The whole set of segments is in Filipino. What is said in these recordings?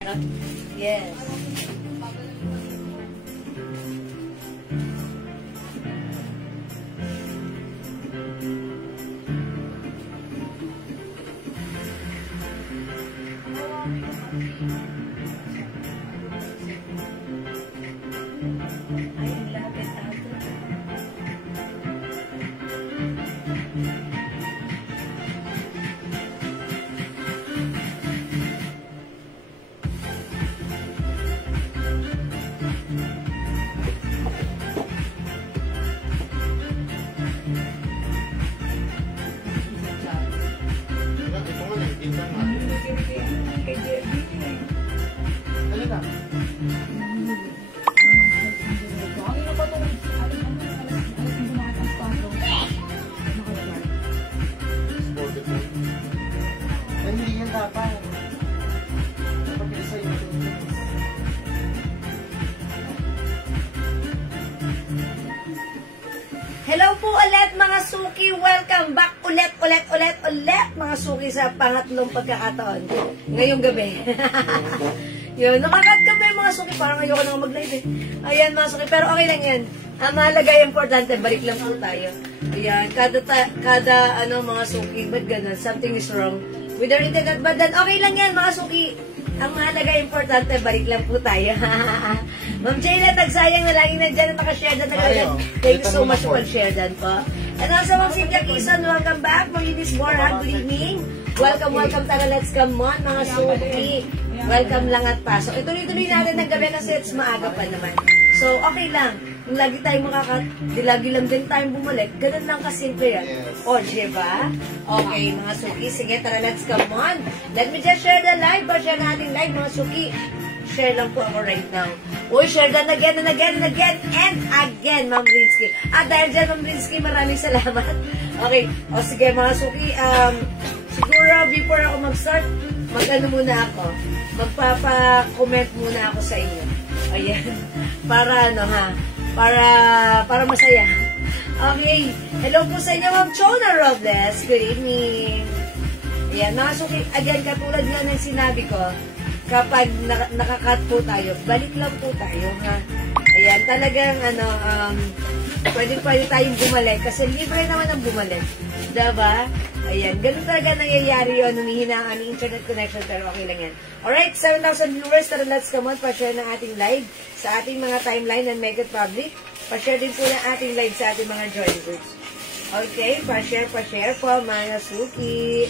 Yes. Hello po ulit mga suki, welcome back ulit mga suki sa pangatlong pagkakataon ngayong gabi. Yun, nakakat kami mga suki, parang ayoko nang mag-live eh. Ayan mga suki, pero okay lang yan. Ang mahalaga, importante, balik lang po tayo. Ayan, kada mga suki, ba't ganun? Something is wrong with our internet, but then okay lang yan mga suki. Ang mahalaga, importante, balik lang po tayo. Ma'am Jayla, nagsayang na laging nandiyan na nakashare na agad. Thank you so much for share dan po. And also, Ma'am Cynthia Quezon, welcome back. Ma'am Eunice Borja, good evening. Welcome, tara, let's come on, mga suki. Welcome lang at pasok. Ituloy-tuloy natin ng gabi kasi it's maaga pa naman. So, okay lang. Kung lagi tayong lagi lang din tayong bumalik, ganun lang kasimple yan. O, diba? Okay, mga suki. Sige, tara, let's come on. Let me just share the live. Share natin live, mga suki. Share lang po ako right now. Uy, share that again and again and again and again, Ma'am Rinsky. At dahil dyan, Ma'am Rinsky, maraming salamat. Okay. O, sige, mga suki. Siguro, before ako mag-start, mag-ano muna ako. Magpapa-comment muna ako sa inyo. Ayan. Para para masaya. Okay. Hello po sa inyo, Ma'am Chona Robles. Good evening. Ayan, mga suki, again, katulad nga ng sinabi ko, kapag nakakat po tayo, balik lang po tayo, ha? Ayan, talagang, pwede tayong bumalik, kasi libre naman ang bumalik. Diba? Ayan, ganun talaga nangyayari yun, humihina ang aming internet connection, pero okay lang yan. Alright, 7,000 viewers, tara, let's come on, pa-share ng ating live sa ating mga timeline and make it public. Pa-share din po ng ating live sa ating mga join groups. Okay, pa-share po, mga suki.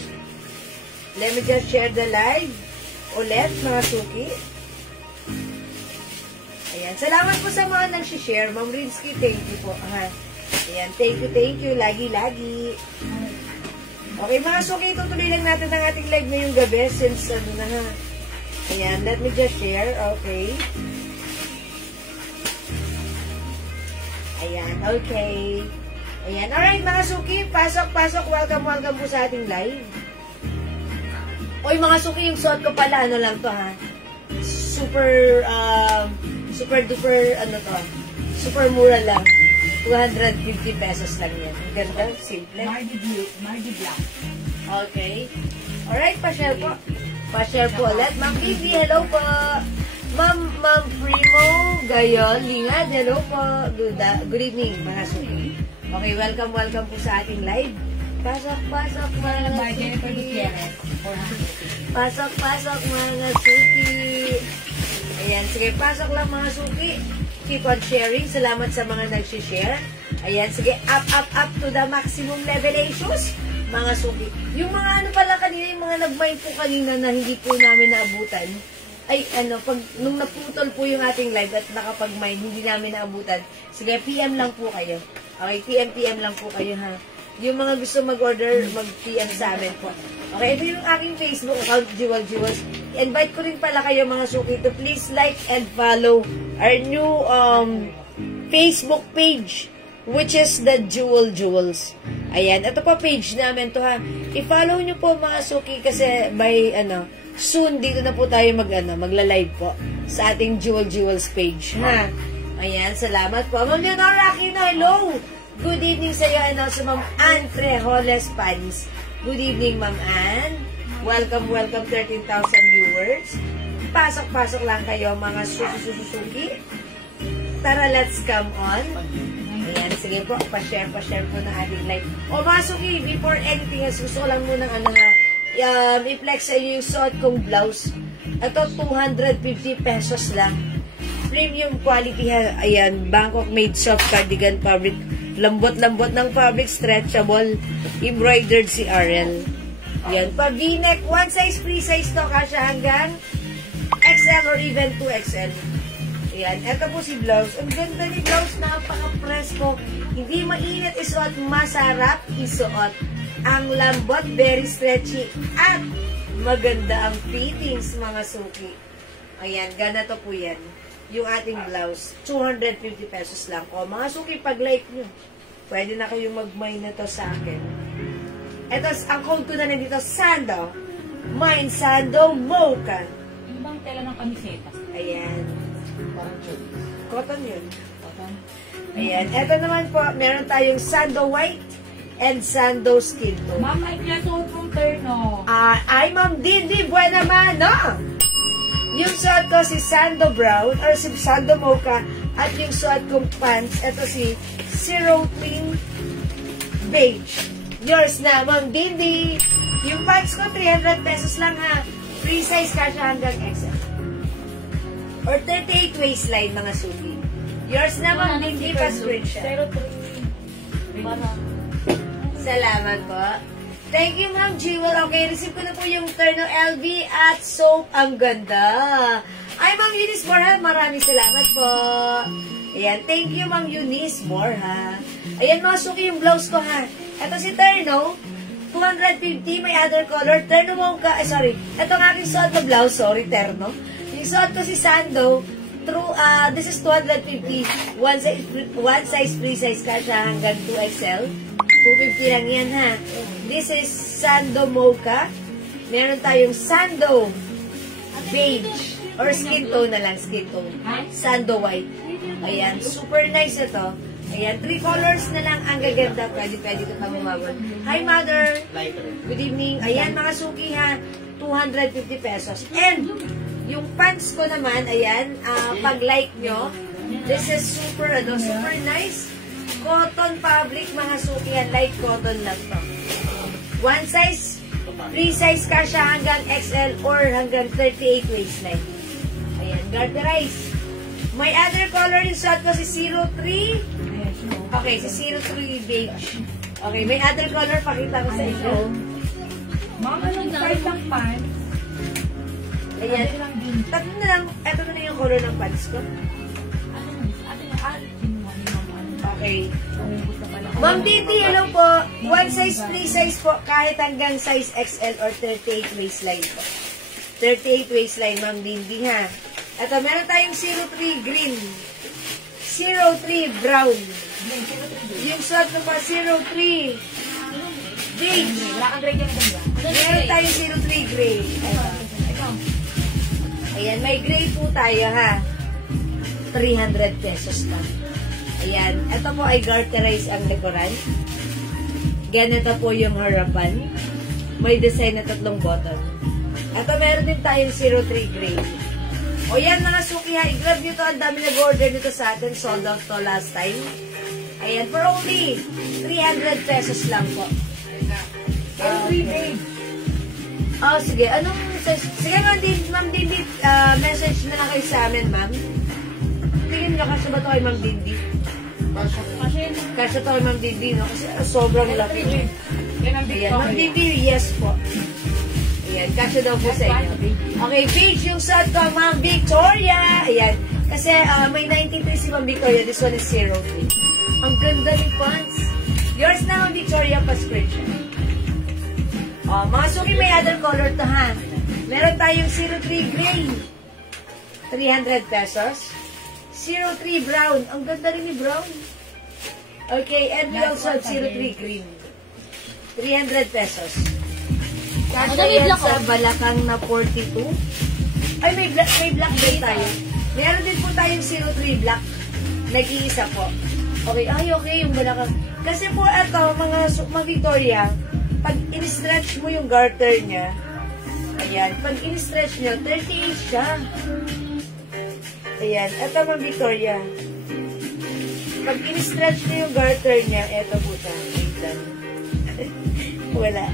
Let me just share the live ulit, mga suki. Ayan, salamat po sa mga nag-share. Ma'am Rinsky, thank you po. Ayan, thank you. Lagi. Okay, mga suki, tutuloy lang natin ang ating live ngayong gabi since Ayan, let me just share. Okay. Ayan, okay. Ayan, alright mga suki, pasok. Welcome po sa ating live. Oy, mga suki, yung suot ko pala, lang to, ha? Super duper, super mura lang. 250 pesos lang yan. Ang ganda, simple. Mardi Black. Okay. Alright, pa-share po. Pa-share po ulit. Ma'am Vivi, hello po. Ma'am Primo, Gayon, Lingad, hello po. Good evening, mga suki. Okay, welcome po sa ating live. Pasok, mga suki. Pasok, mga suki. Ayan, sige, pasok lang mga suki. Keep on sharing. Salamat sa mga nag-share. Ayan, sige, up to the maximum level issues, mga suki. Yung mga pala kanina, yung mga nag-mind po kanina na hindi po namin naabutan, ay, nung naputol po yung ating live at nakapag-mind, hindi namin naabutan, sige, PM lang po kayo. Okay, PM lang po kayo, ha. Yung mga gusto mag-order, mag-PM sa amin po. Okay, ito yung aking Facebook account, Jewels. Invite ko rin pala kayo mga suki to please like and follow our new Facebook page, which is the Jewels. Ayan, ito pa page namin to, ha. I-follow nyo po mga suki kasi by, soon dito na po tayo magla-live po sa ating Jewels page, ha. Ayan, salamat po. Ma'am Leonora Aquino, hello! Good evening sa iyo and also Ma'am Ann Trejoles Panis. Good evening, Ma'am Ann. Welcome, 13,000 viewers. pasok-pasok lang kayo mga suki. Tara, let's come on. Ayan, sige po, pa-share po ng ating live. O mga suki, before anything else, gusto ko lang muna i-flex sa inyo yung suot kong blouse. Ito, 250 pesos lang. Premium quality ha. Ayan, Bangkok made soft cardigan fabric. Lambot-lambot ng fabric, stretchable. Embroidered si Ariel. Ayan, pa V-neck, one size, free size to, kasya hanggang XL or even 2XL. Ayan, eto po si blouse. Ang ganda ni blouse, napaka-presko. Hindi mainit isuot, masarap isuot. Ang lambot, very stretchy, at maganda ang fittings, mga suki. Ayan, ganito po yan. Yung ating blouse, 250 pesos lang. O, mga suki, pag-like nyo, pwede na kayong mag-mine na to sa akin. Ito, ang code ko na nandito, Sando. Mine, Sando, Mocha. Ano bang tela ng kamiseta? Ayan. Cotton yun. Cotton. Ayan. Ito naman po, meron tayong Sando White and Sando Skin Tone. Ma'am, ay pinasuot mong terno. Ay, Ma'am Dindi, buena mano! Yung suot ko si Sando Brown or si Sando Mocha at yung suot kong pants, ito si Zero Twin Beige. Yours na, Ma'am Dindi. Yung pants ko, 300 pesos lang ha. Free size kasya hanggang XL. Or 38 waistline, mga suki. Yours na, Ma'am Dindi, pa-screenshot. 03. Salamat po. Thank you, Ma'am Jewel. Okay, receive ko na po yung Terno LV at soap. Ang ganda. Ay, Ma'am Eunice Borja, maraming salamat po. Ayan, thank you, Ma'am Eunice Borja. Ayan, mga suki, yung blouse ko, ha. Ito si Terno, 250, may other color. Terno Mocha, sorry. Ito ang aking suot na blouse, sorry, Terno. Yung suot ko si Sando, this is 250, one size, free size kasha hanggang 2XL. 250 lang yan, ha. This is Sando Mocha. Meron tayong Sando Beige, or skin tone na lang, skin tone. Sando White. Ayan, super nice ito. Ayan, 3 colors na lang ang gaganda. Pwede ito pang umabot. Hi, Mother. Good evening. Ayan, mga suki ha. 250 pesos. And, yung pants ko naman, ayan, pag-like nyo, this is super nice. Cotton fabric, mga suki yan. Light cotton lang to. One size, free size ka siya hanggang XL or hanggang 38 waistline. Ayan, garterize. May other color yung suot ko si 03. Okay, si 03 beige. Okay, may other color, pakita ko sa inyo. Ma'am, anong size ng pants? Ayan. Tatlo na lang, eto na yung color ng pants ko. Okay. Ma'am Didi, hello po. One size, free size po, kahit hanggang size XL or 38 waistline po. 38 waistline, Ma'am Didi, ha. Ito, meron tayong 03 green. 03 brown. Yung suot ko pa, 03 beige. Meron tayong 03 gray. Ayan, may gray po tayo, ha. 300 pesos pa. Ayan, ito po ay garterize ang likuran. Ganito po yung harapan. May design na 3 button. Ito, meron din tayong 03 gray. O yan, mga suki ha, i-grab nyo to. Ang dami nag-order nito sa atin. Sold out to last time. Ayan, for only 300 pesos lang po. Sige. Anong message? Sige, Ma'am Dindi, message na lang kayo sa amin, ma'am. Tingin nyo, kasya ba ito kay Ma'am Dindi? Kasya ito kay Ma'am Dindi, no? Kasi sobrang laki. Ayan, Ma'am Dindi, yes po. Ayan, kasya daw po sa inyo. Okay, beige yung suot ko, Ma'am Victoria. Ayan, kasi may 93 si Ma'am Victoria. This one is 03. Ang ganda ni pants. Yours na, Ma'am Victoria, pa-screenshot. Mga suki, may other color to, ha. Meron tayong 03 gray. 300 pesos. 03 brown. Ang ganda rin ni brown. Okay, and we also have 03 green. 300 pesos. Kasya yan sa balakang na 42. Ay, may black din tayo. Meron din po tayong 03 black. Nag-iisa po. Okay, okay, yung balakang. Kasi po ito, mga Victoria, pag in-stretch mo yung garter niya, Ayan. Pag in-stretch nyo, 38 siya. Ayan. Ito, Ma'am Victoria. Pag in-stretch nyo yung garter niya, eto po siya. Wala.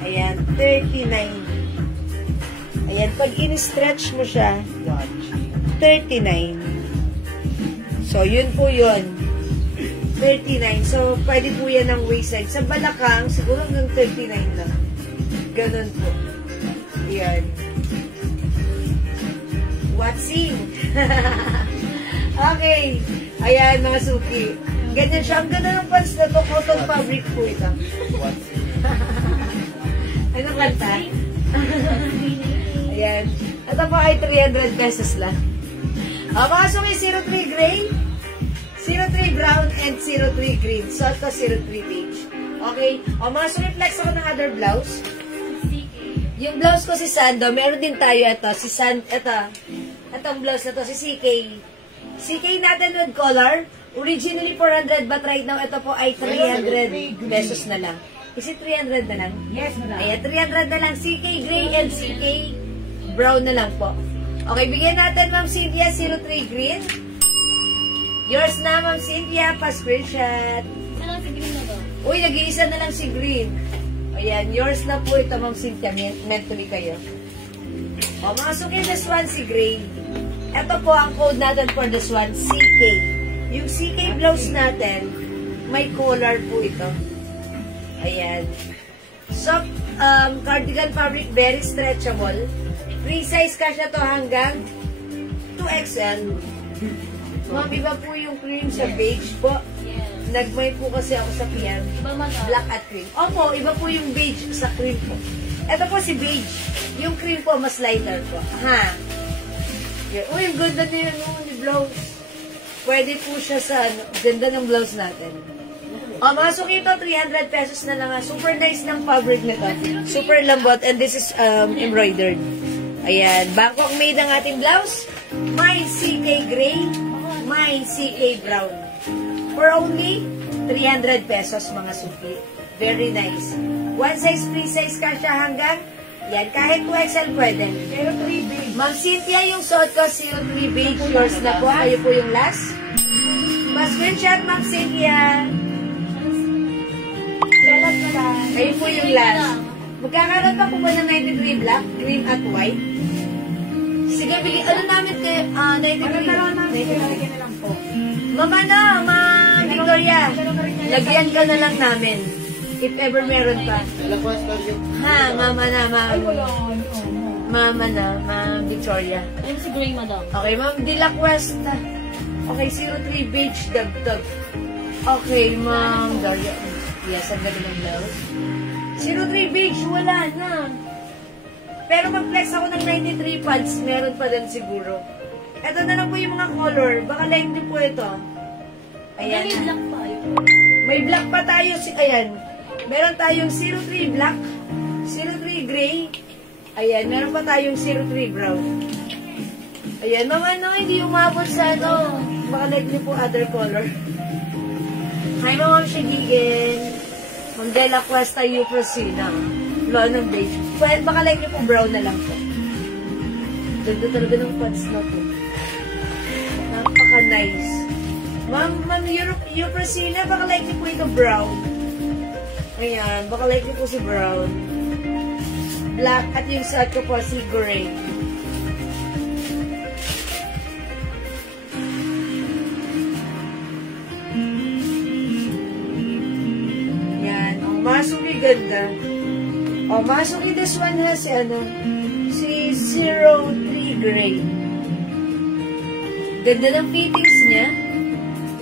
Ayan, 39. Ayan, pag in-stretch mo siya, 39. So, yun po yun. 39. So, pwede po yan ng waist side. Sa balakang, siguro hanggang 39 lang. Ganun po. Ayan. Watching. Okay. Ayan, mga suki. Ganyan siya. Ang ganda ng pants na to. Cotton fabric po ito. Ano kanta? Ayan. Ito po ay 300 pesos lang. Mga suki, 03 gray, 03 brown, and 03 green. So, ito 03 beige. Okay? Mga suki, flex ako ng other blouse. Yung blouse ko si Sando, meron din tayo ito. Si Sando, ito. Itong blouse na to, si CK. CK natin with color. Originally 400, but right now, ito po ay 300 pesos na lang. Is it 300 na lang? Yes, madam. Ayan, 300 na lang. CK gray and CK brown na lang po. Okay, bigyan natin, Ma'am Cynthia, 03 green. Yours na, Ma'am Cynthia, pa-screenshot. Ano si green na to? Uy, nag-iisa na lang si green. Ayan, yours na po ito, Ma'am Cynthia. Mentally kayo. O, mga suki, this one, si gray. Ito po ang code natin for this one, CK. Yung CK blouse natin, may collar po ito. Ayan. Soft cardigan fabric, very stretchable. Free size kasya to hanggang 2XL. Ma'am, iba po yung cream sa beige po. Yes. Nagmay po kasi ako sa PM. Iba man to? Black at cream. Opo, iba po yung beige sa cream po. Ito po si beige. Yung cream po, mas lighter po. Ha? Yeah. Uy, ang ganda na yun, ni blouse. Pwede po siya sa, ganda ng blouse natin. Mga suki ito, 300 pesos na lang. Super nice ng fabric nito. Super lambot. And this is embroidered. Ayan. Bangkok made ang ating blouse. Mine CK gray. Mine CK brown. For only 300 pesos, mga suki. Very nice. One size, free size ka siya hanggang yan. Kahit 2XL pwede. 03 beige. Ma'am Cynthia, yung suot ko, 03 beige. Yours na po. Kayo po yung last. Ma-screenshot, Ma'am Cynthia. Telas na lang. Kayo po yung last. Magkakaroon pa po ba ng 93 black, green at white? Sige, bigyan. Ano namin kay 93? Magkakaroon namin kayo. Lagyan na lang po. Mama na, Ma'am Victoria. Lagyan ka na lang namin. If ever meron pa. Ha, Mama na, Ma'am. Ay, wala. Mama na, Ma'am Victoria. Ano si gray, madam? Okay, Ma'am Dila Cuesta. Okay, 03 beige dagdag. Okay, Ma'am Daria. Yes, ang ganda ng blouse. 03 beige, wala na. Pero mag-flex ako ng 93 pants, meron pa din siguro. Ito na lang po yung mga color. Baka like din po ito. Ayan. May black pa yun. May black pa tayo. Ayan. Meron tayong 03 black, 03 gray. Ayan. Meron pa tayong 03 brown. Ayan. Mga ano, hindi umabot sa ano. Baka like din po other color. Hi, Ma'am Shagigin. Ma'am Dela Cuesta, Euprosina. Law ng beige. Well, baka like niyo po brown na lang po. Ganda talaga ng pants na po. Napaka-nice. Ma'am Euprosina, baka like niyo po ito brown. Ayan, baka like niyo po si brown. Black at yung suot ko po si gray. Masuki ganda. Masuki this one has si 03 gray. Ganda ng fittings niya.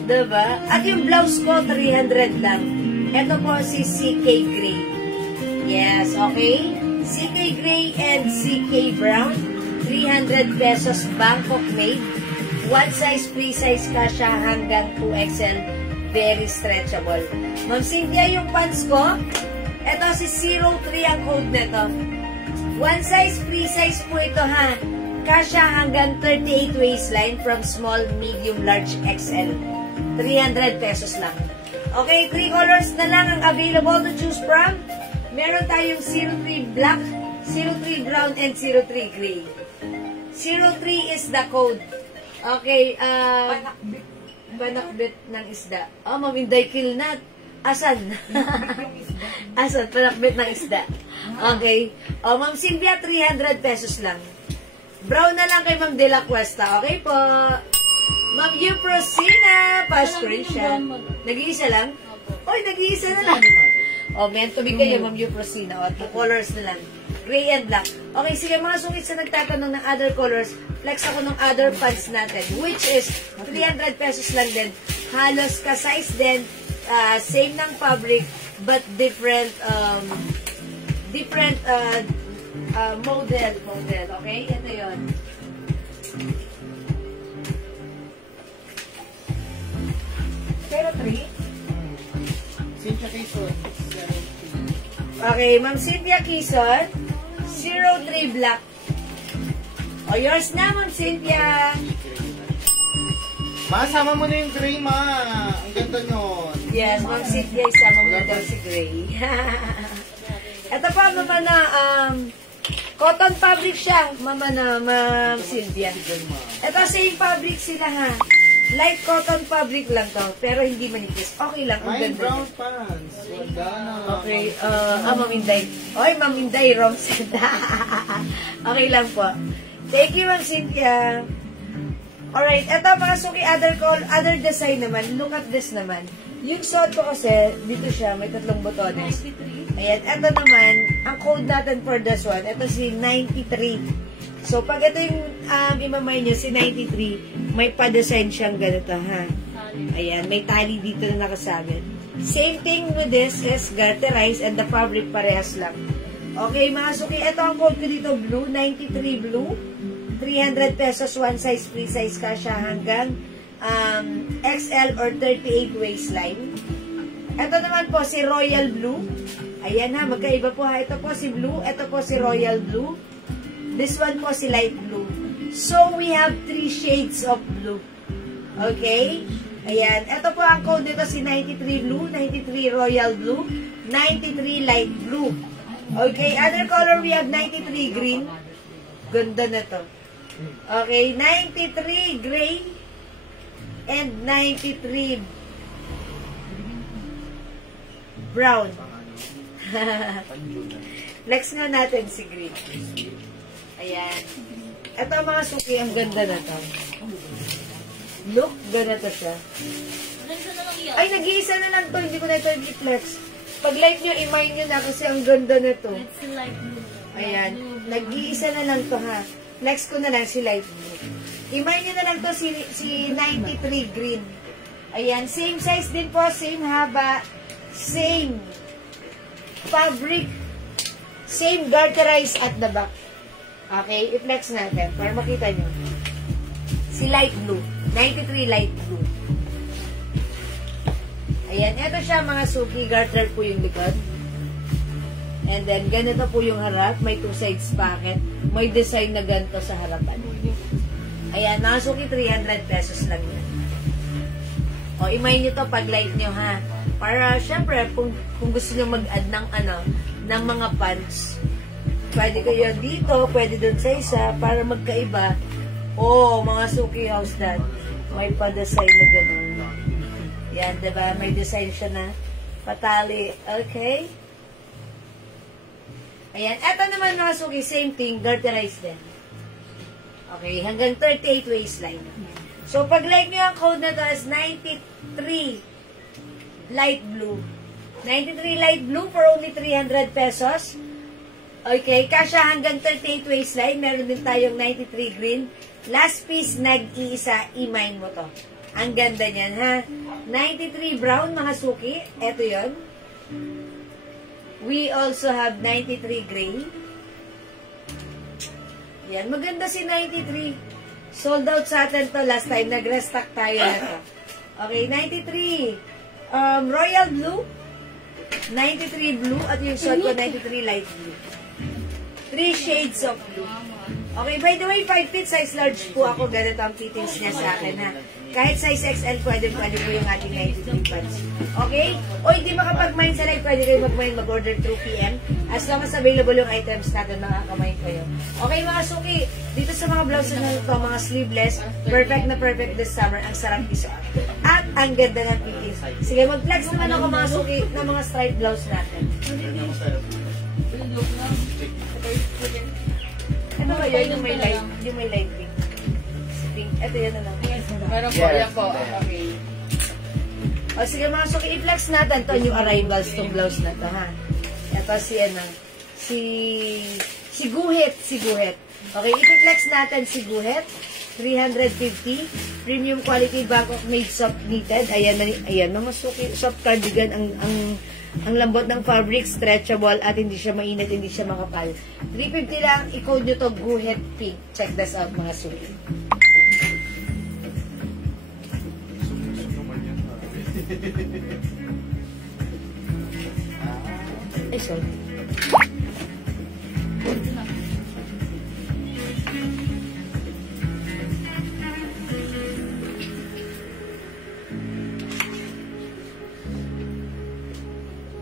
Diba? At yung blouse ko, 300 lang. Ito po si CK gray. Yes, okay? CK gray and CK brown. 300 pesos Bangkok made. One size, free size ka siya hanggang 2XL. Very stretchable. Ma'am Cynthia, yung pants ko, ito si 03 ang code nito. One size, free size po ito ha. Kasya hanggang 38 waistline from small, medium, large, XL. 300 pesos lang. Okay, 3 colors na lang ang available to choose from. Meron tayong 03 black, 03 brown, and 03 gray. 03 is the code. Okay, banakbit ng isda. Oh, maminday kilnat. Asan? Asan? Panakbit ng isda. Okay. Oh, Ma'am Sylvia, 300 pesos lang. Brown na lang kay Ma'am De La Cuesta. Okay po. Ma'am Euprosina, pa-screenshot. Nag-iisa lang? Oy, nag-iisa na lang. Oh, meant to be kayo, Ma'am Euprosina. O, 2 colors na lang. Gray and black. Okay, sige, mga sungit sa nagtatanong ng other colors, flex ako ng other pants natin, which is 300 pesos lang din. Halos ka-size din. Same ng fabric, but different, model. Okay? Ito yun. Pero 3? Cynthia Quezon. Okay, Ma'am Cynthia Quezon, 03 black. O, yours na, Ma'am Cynthia. Ma, sama mo na yung gray, ma. Ang ganda nyon. Yes, Ma'am Cynthia, isama mo daw si Gray. Ito pa, Mama na, cotton fabric siya, Mama na, Ma'am Cynthia. Ito, same fabric sila, ha. Light cotton fabric lang to, pero hindi manipis. Okay lang, ang Ay, ganda. brown pants. Wala na. Okay, Ma'am Inday. Oy, Ma'am Inday, wrong set. Okay lang po. Thank you, Ma'am Cynthia. Alright, eto mga suki, other design naman. Look at this naman. Yung suot ko kasi, dito siya, may 3 botones. Ayan, eto naman, ang code natin for this one, eto si 93. So, pag ito yung imamay niya, si 93, may pa-design siyang ganito, ha? Ayan, may tali dito na nakasabit. Same thing with this is garterized and the fabric parehas lang. Okay, mga suki, ito ang code ko dito, blue, 93 blue. 300 pesos, one size, free size ka siya hanggang XL or 38 waistline. Ito naman po si Royal Blue. Ayan ha, magkaiba po ha. Ito po si Blue, ito po si Royal Blue. This one po si Light Blue. So, we have 3 shades of blue. Okay? Ayan. Ito po ang code nito si 93 Blue, 93 Royal Blue, 93 Light Blue. Okay, other color we have 93 Green. Ganda na to. Okay, 93 gray and 93 brown. Next nga natin si green. Ayan. Ito mga suki, ang ganda na to. Look, ganito siya. Ay, nag-iisa na lang to. Hindi ko na ito i-flex. Pag like nyo, i-mind nyo na kasi ang ganda na to. Ayan. Nag-iisa na lang to ha. Next ko na lang si light blue. I-mind nyo na lang to si 93 green. Ayan. Same size din po. Same haba. Same fabric. Same garterized at the back. Okay. I-flex natin para makita nyo. Si light blue. 93 light blue. Ayan. Ito siya mga suki. Garter po yung likod. And then, ganito po yung harap. May 2 sides pocket. May design na ganito sa harapan. Ayan, nakasuki 300 pesos lang yan. O, imay nyo to pag like nyo ha. Para, syempre, kung gusto nyo mag-add ng mga pants, pwede kayo dito, pwede dun sa isa, para magkaiba. O, mga suki house dad. May pa-design na gano'n. Yan, diba? May design siya na patali. Okay? Ayan. Ito naman mga suki, same thing, garterized din. Okay, hanggang 38 waistline. So, pag like nyo ang code na to is 93 light blue. 93 light blue for only 300 pesos. Okay, kasya hanggang 38 waistline. Meron din tayong 93 green. Last piece, nag-iisa, i-mine mo to. Ang ganda niyan, ha? 93 brown, mga suki. Ito yon. We also have 93 gray. Yan. Maganda si 93. Sold out sa atin to last time. Nag-restock tayo na to. Okay, 93. Royal blue. 93 blue. At yung short ko, 93 light blue. 3 shades of blue. Okay, by the way, 5 feet size large po ako. Ganito ang fittings niya sa akin, ha. Kahit size XL, pwede po yung ating 93 pants. Okay? O hindi makapag-mine sa live, pwede kayo mag-mine, mag-order through PM. As long as available yung items natin, makaka-mine kayo. Okay mga suki, dito sa mga blouses na ito, mga sleeveless, perfect na perfect this summer. Ang sarap isuot. At ang ganda ng pitis. Sige, mag-flex naman ako mga suki ng mga striped blouse natin. Ano ba yun? Yung may light pink. Pink. Ito yan na lang. Meron po, yan po. Okay. O sige mga suki, i-flex natin to yung arrivals tong blouse na to, ha? Ito si Guhit. Okay, i-flex natin si Guhit. 350. Premium quality Bangkok made soft knitted. Ayan mga suki, soft cardigan. Ang lambot ng fabric, stretchable, at hindi siya mainit, hindi siya makapal. 350 lang, i-code nyo to Guhit Pink. Check this out mga suki. Ay, sorry.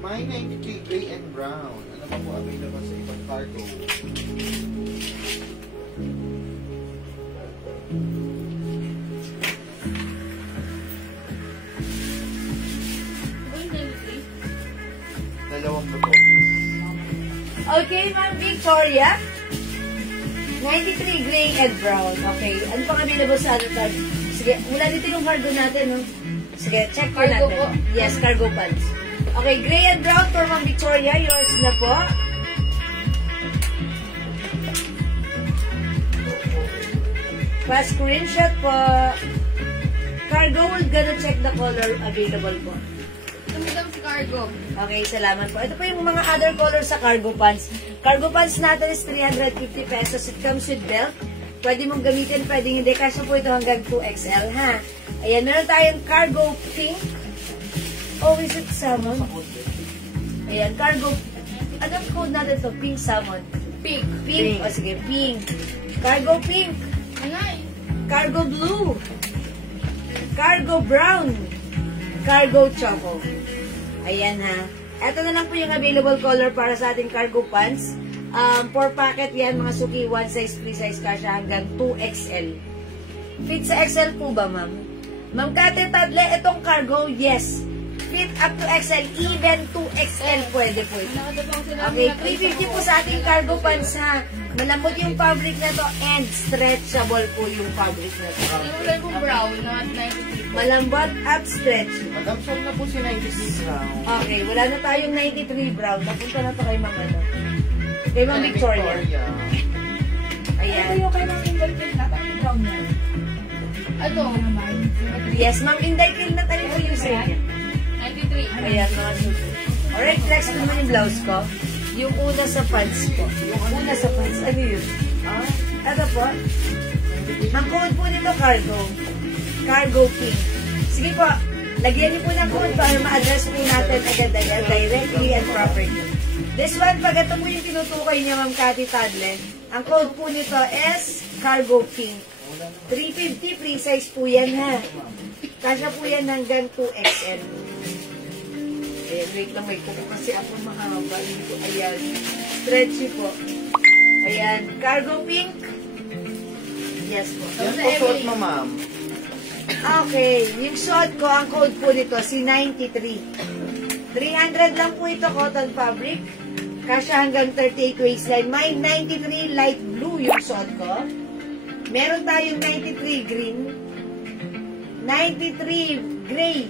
May 90K gray and brown. Ano pa po available sa ibang cargo? Dalawang buto. Okay, Ma'am Victoria. 93 gray and brown. Okay. Ano pang available sa ano tag? Sige, mula dito yung cargo natin, no? Sige, check ko Cargo natin. po. Yes, cargo pants. Okay, gray and brown for Ma'am Victoria. Yours na po. Pa-screenshot po. Cargo, we're gonna check the color available po. Tumidang si Cargo. Okay, salamat po. Ito po yung mga other colors sa cargo pants. Cargo pants natin is 350 pesos. It comes with belt. Pwede mong gamitin, pwede hindi. Kasi po ito hanggang 2XL, ha? Ayan, meron tayong cargo pink. Oh, is it salmon? Ayan, cargo. Anong code natin to? Pink salmon. Pink. Pink. O sige, pink. Cargo pink. Anay. Cargo blue. Cargo brown. Cargo choco. Ayan ha. Ito na lang po yung available color para sa ating cargo pants. 4 packet yan, mga suki. 1 size, 3 size kasha hanggang 2XL. Fit sa XL po ba, ma'am? Ma'am Kate Tadle, itong cargo, yes. Fit up to XL, even 2XL pwede po ito. Okay, 350 po sa ating cargo pants ha. Malambot yung fabric na to and stretchable po yung fabric na to. Kulay po brown, not 93. Malambot at stretchy. Madam, sold na po si 96 brown. Okay, wala na tayong 93 brown. Napunta na to kay Ma'am ano. Kay Ma'am Victoria. Ito Ayan. yung kay Ma'am Inverted na. Ano yung brown niya? Ito. Yes, Ma'am Inday, kill na tayo po yung sa'yo. 93. Ayan, mga susi. Alright, flex ko naman yung blouse ko. Yung una sa pants ko. Yung una sa pants. Ano yun? Ano po? Ang code po nito, cargo. Cargo pink. Sige po, lagyan niyo po ng code para ma-address po natin agad-agad directly and properly. This one, pag ito po yung tinutukoy niya, Ma'am Cathy Tadle, ang code po nito is cargo pink. 350 free size po yan, ha? Kasya po yan hanggang 2XL. Ayan, wait lang, may kuko kasi ako mahaba. Ayan, stretchy po. Ayan, cargo pink. Yes po. Yan po suot mo, ma'am. Okay, yung suot ko, ang code po nito, si 93. 300 lang po ito, cotton fabric. Kasya hanggang 38 waistline. May 93 light blue yung suot ko. Meron tayong 93 green. 93 gray.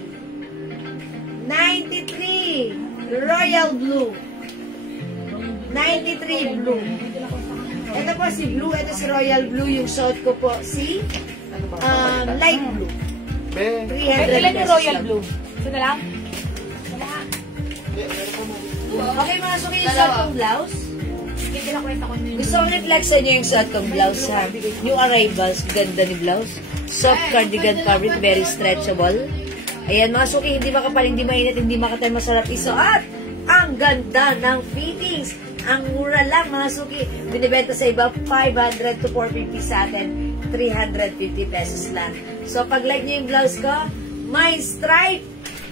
93 royal blue. 93 blue. Ito po si blue, ito si royal blue. Yung suot ko po si light blue. 300 Ilan yung pesos royal lang. blue? Ito na lang? Okay mga suki, yung suot kong blouse. Hindi na kwenta ko yun. Gusto ko reflexan nyo yung suot kong blouse ha. Yung arrivals, ganda ni blouse. Soft cardigan fabric, very stretchable. Ayan mga suki, hindi makapal, hindi mainit, hindi makatay, masarap isuot. Ang ganda ng fittings. Ang mura lang, mga suki. Binibenta sa iba, 500 to 450 sa atin. 350 pesos lang. So, pag like nyo yung blouse ko, may stripe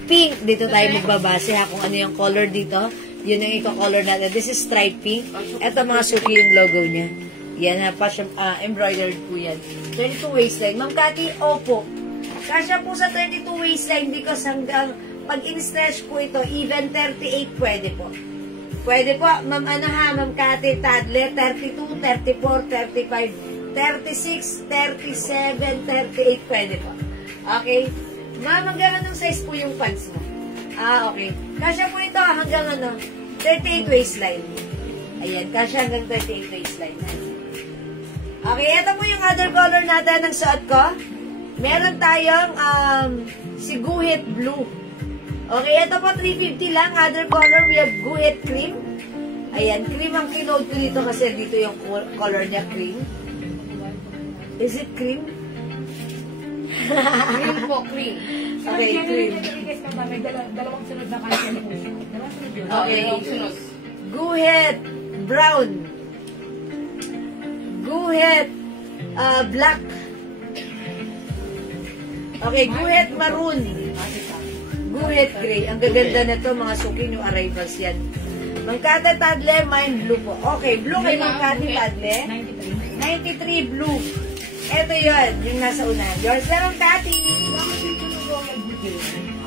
pink. Dito tayo magbabase ha kung ano yung color dito. Yun yung iko-color natin. This is stripe pink. Ito mga suki yung logo niya. Yan ha, embroidered po yan. 22 waistline. Ma'am Cathy, opo. Kasya po sa 22 waistline because hanggang pag in-stretch po ito, even 38 pwede po. Pwede po, ma'am Ma'am Cathy, Tadle, 32, 34, 35, 36, 37, 38 pwede po. Okay? Ma'am, hanggang anong size po yung pants mo? Okay. Kasya po ito hanggang 38 waistline. Ayan, kasya hanggang 38 waistline. Okay, ito po yung other color natin ng suot ko. Meron tayong si Guhit Blue. Okay, ito po 350 lang. Other color, we have Guhit Cream. Ayan, cream ang kinode ko dito kasi dito yung color niya, cream. Is it cream? Cream po, cream. Okay, cream. May dalawang sunod na kanya po siya. Dalawang sunod yun. Okay. Guhit Brown. Guhit Black. Okay, Guhit Maroon. Guhit Gray. Ang gaganda na to, mga suki, yung arrivals yan. Mang Cathy Tadle, mine blue po. Okay, blue kay Mang Cathy Tadle. 93 blue. Ito yun, yung nasa unahan. Yours na Mang Cathy.